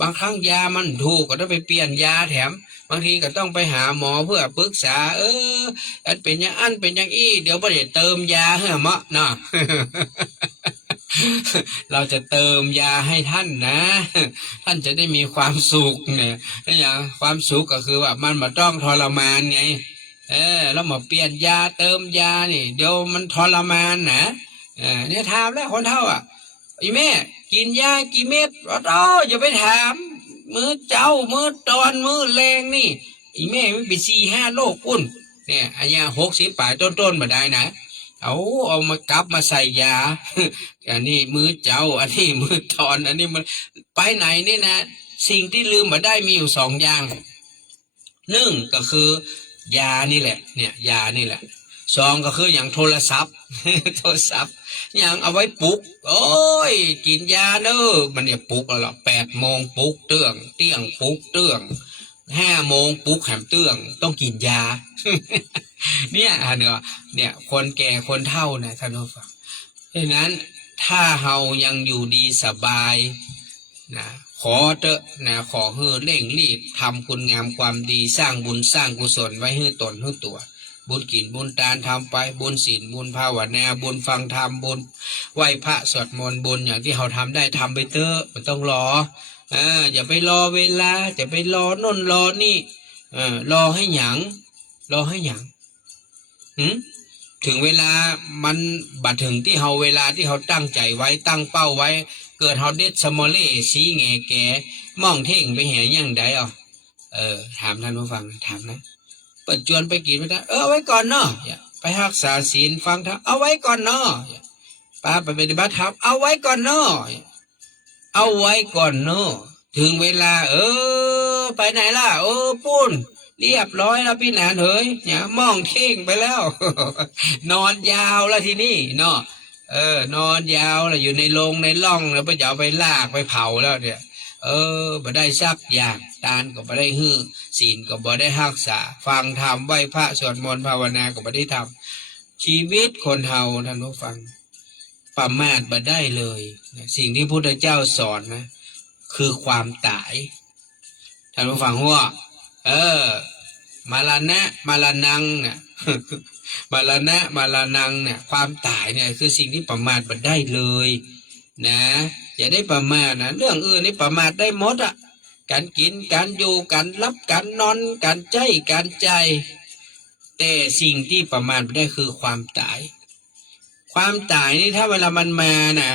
บางครั้งยามันถูกก็ต้องไปเปลี่ยนยาแถมบางทีก็ต้องไปหาหมอเพื่อปรึกษาอันเป็นอย่างอันเป็นอย่างอี้เดี๋ยวบ่ได้เติมยาให้เหมาะเนาะ เราจะเติมยาให้ท่านนะท่านจะได้มีความสุขเนี่ยอย่างความสุขก็คือว่ามันมาต้องทรมานไงแล้วมาเปลี่ยนยาเติมยานี่เดี๋ยวมันทรมานนะเนี่ยถามแล้วคนเท่าอีแม่กินยากี่เม็ดอย่าไปถามมื้อเจ้ามื้อตอนมื้อแรงนี่อีแม่ไม่ไป4-5 โลกปุ้นเนี่ยอันนี้60ป่ายต้นๆมาได้นะเอามากลับมาใส่ยา อันนี้มือเจ้าอันนี้มือตอนอันนี้มันไปไหนนี่นะสิ่งที่ลืมมาได้มีอยู่2 อย่าง1ก็คือยานี่แหละเนี่ยยานี่แหละ2ก็คืออย่างโทรศัพท์ โทรศัพท์อย่างเอาไว้ปลุกโอ้ยกินยาเด้อมันเนี่ยปลุกแล้วหรอ8 โมงปลุกเตื้องเตี้ยงปลุกเตื้อง5 โมงปลุกแหมเตื้องต้องกินยา เนี่ยคนแก่คนเฒ่านะท่านผู้ฟังดังนั้นถ้าเฮายังอยู่ดีสบายนะขอเถอะนะขอให้เร่งรีบทำคุณงามความดีสร้างบุญสร้างกุศลไว้ให้ตนให้ตัวบุญกินบุญทานทำไปบุญศีลบุญภาวนาบุญฟังธรรมบุญไหว้พระสวดมนต์บุญอย่างที่เราทำได้ทำไปเถอะไม่ต้องรออย่าไปรอเวลาจะไปรอโน่นรอนี่รอให้หยังถึงเวลามันบัดถึงที่เฮาเวลาที่เฮาตั้งใจไว้ตั้งเป้าไว้เกิดเฮาเด็ดสมอเล่สีแงแกมองเท่งไปเหี่ยยังไดถามท่านผู้ฟังถามนะเปิดจวนไปกินไม่ได้เอาไว้ก่อนเนาะไปรักษาศีลฟังธรรมเอาไว้ก่อนเนาะป้าไปปฏิบัติธรรมเอาไว้ก่อนเนาะเอาไว้ก่อนเนาะถึงเวลาไปไหนล่ะปุ้นเรียบร้อยแล้วพี่หนานเฮ้ยเนี่ยมองเท่งไปแล้ว นอนยาวแล้วที่นี่เนาะนอนยาวแล้วอยู่ในโรงในร่องแล้วไปจะเอาไปลากไปเผาแล้วเนี่ยบ่ได้สักอย่างทานก็บ่ได้ฮื้อศีลก็บ่ได้รักษาฟังธรรมไหว้พระสวดมนต์ภาวนาก็บ่ได้ทำชีวิตคนเฮาท่านผู้ฟังประมาทบ่ได้เลยสิ่งที่พุทธเจ้าสอนนะคือความตายท่านผู้ฟังว่ามาลานะมาลานังเนี่ย มาลานะมาลานังเนี่ยความตายเนี่ยคือสิ่งที่ประมาทบ่ได้เลยนะอย่าได้ประมาทนะเรื่องอื่นนี่ประมาทได้หมดการกินการอยู่การรับการนอนการใจการใจแต่สิ่งที่ประมาทไม่ได้คือความตายนี่ถ้าเวลามันมานะ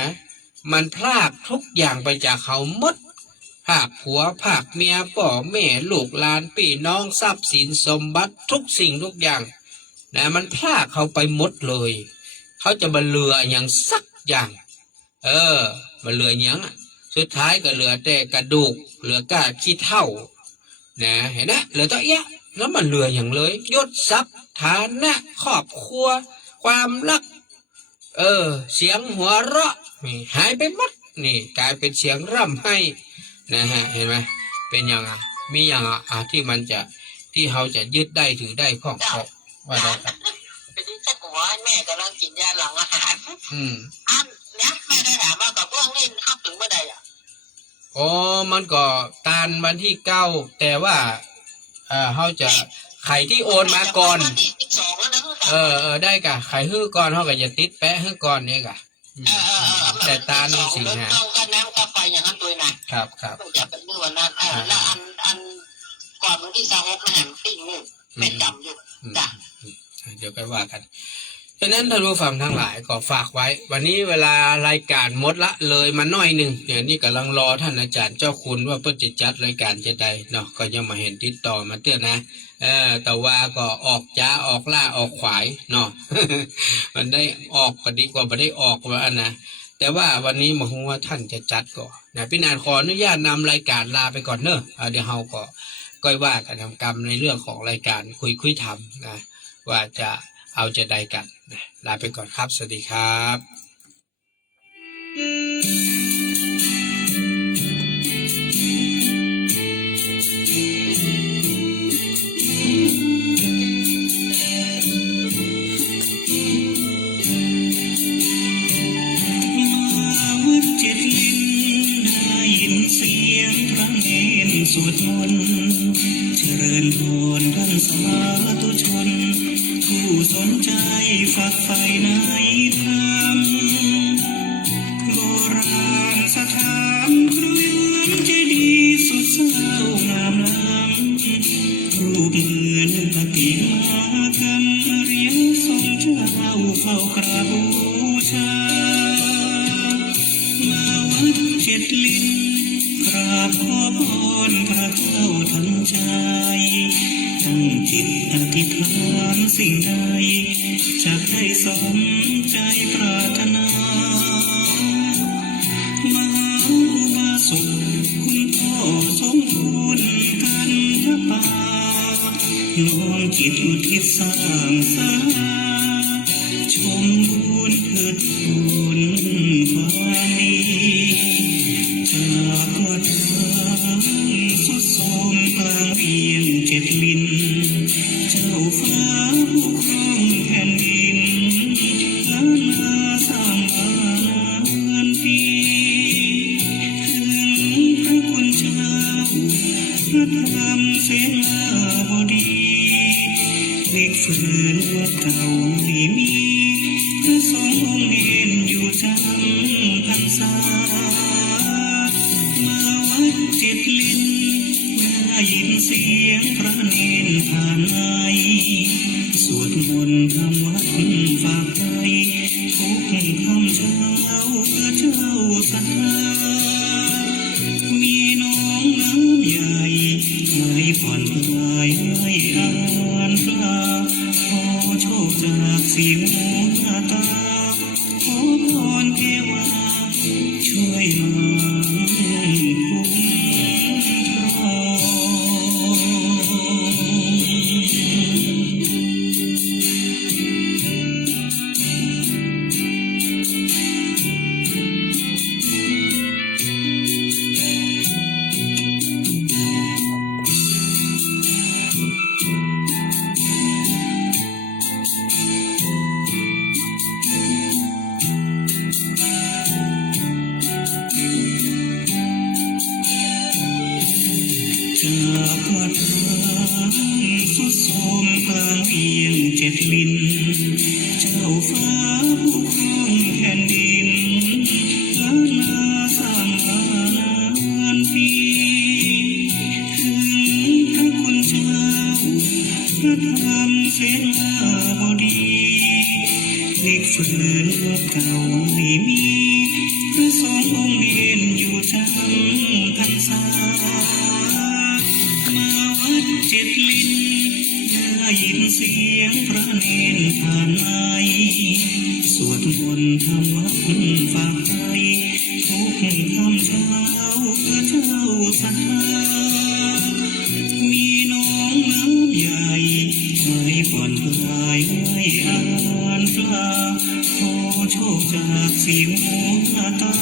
มันพรากทุกอย่างไปจากเขาหมดภาคผัวภาคเมียพ่อแม่ลูกหลานพี่น้องทรัพย์สินสมบัติทุกสิ่งทุกอย่างนะมันพรากเขาไปหมดเลยเขาจะมาเหลืออย่างสักอย่างมาเหลืออย่างสุดท้ายก็เหลือแต่กระดูกเหลือก้าขี้เถ้านะเห็นนะเหลือตัวเอี้ยแล้วมันเหลืออย่างเลยยศทรัพย์ฐานะครอบครัวความรักเสียงหัวเราะนี่หายไปหมดนี่กลายเป็นเสียงร่ำไห้นะฮะเห็นไหมเป็นอย่างมีอย่างที่มันจะที่เขาจะยึดได้ถือได้ข้องเขาว่าได้ครับเป็นที่จะหัวแม่กำลังกินยาหลังอาหารอันเนี้ยแม่ได้ถามว่ากับพวกนี้เข้าถึงเมื่อใดมันก็ตานวันที่9แต่ว่าเขาจะไข่ที่โอนมาก่อนได้กะไข่ฮื้อก่อนเขาก็จะติดแปะฮื้อก่อนนี่กะ แต่ตานี่สิงหา เราก็น้ำก็ไฟอย่างนั้นตัวนะครับครับมันจะเป็นเมื่อวันนั้นแล้วอันก่อนวันที่26นะฮะปิ้งนี่ไม่จำอยู่จ้ะเดี๋ยวก็ว่ากันฉะนั้นท่านผู้ฟังทั้งหลายก็ฝากไว้ วันนี้เวลารายการหมดละเลยมาหน่อยหนึ่งเดี๋ยวนี้กำลังรอท่านอาจารย์เจ้าคุณว่าเพื่อจะจัดรายการจะใดเนาะก็ยังมาเห็นติดต่อมาเตือนนะแต่ว่าก็ออกจ้าออกล่าออกขวายเนาะ มันได้ออกก็ดีกว่าไม่ได้ออกว่าอันนะแต่ว่าวันนี้มาฮู้ว่าท่านจะจัดก่อนนะพี่นานขออนุญาตนำรายการลาไปก่อนเนอะเดี๋ยวเฮาก็ก้อยว่ากันทำกรรมในเรื่องของรายการคุยทำนะว่าจะเอาจะใดกันนะลาไปก่อนครับสวัสดีครับสวดมนต์เจริญพรท่านสาธุชนผู้สนใจฝักใฝ่ในธรรมโบราณสถานเรือนเจดีย์สุดเศร้างามล้ำรูปเหมือนปฏิมากรรมเรียงทรงเจ้าเฝ้ากราบบูชามาวัดเจ็ดลิ้นกราบขอพรพระเจ้าทันใจตั้งจิตอธิษฐานสิ่งใดจะได้สมใจปรารถนามหาอุบาสกคุณพ่อสมบูรณ์กันทปาน้อมจิตอุทิศสร้างสาชมบุญเถิดบุญความดีจากวัดสุดทรงกลางเพียงเจ็ดลิ้นเจ้าฟ้าผู้ครองแผ่นดินล้านนาสร้างมานานปีถึงพระคุณเจ้าพระธรรมเสนาบดีเด็กฝืนวัดเก่าไม่มีพระสงฆ์องค์เด่นอยู่จำพรรษามาวัดเจ็ดลิ้นได้ยินเสียงพระเนรผ่านในสวดมนต์ทำวัดฝากใจทุกคำเช้าเพื่อเจ้าสามีน้องน้ำใหญ่ไม่ผ่อนคลายไม่อ่านปลาขอโชคจากเสียงหูตาขอพรเทวาช่วยมาคุ้มครองจากวัดสุดทรงกลางเวียงเจ็ดลิ้นเจ้าฟ้าผู้ครองแผ่นดินล้านนาสร้างมานานปีถึงพระคุณเจ้าพระธรรมเสนาบดีเด็กฝืนวัดเก่าไม่มีพระสงฆ์องค์เด่นอยู่จำพรรษามาวัดเจ็ดลิ้นได้ยินเสียงพระเนรผ่านในสวดมนต์ทำวัดฝากใจทุกคำเช้าเพื่อเจ้าศรัทธามีน้องน้ำใหญ่ไม่ผ่อนคลายไม่อ่านปลาขอโชคจากเสียงหูตา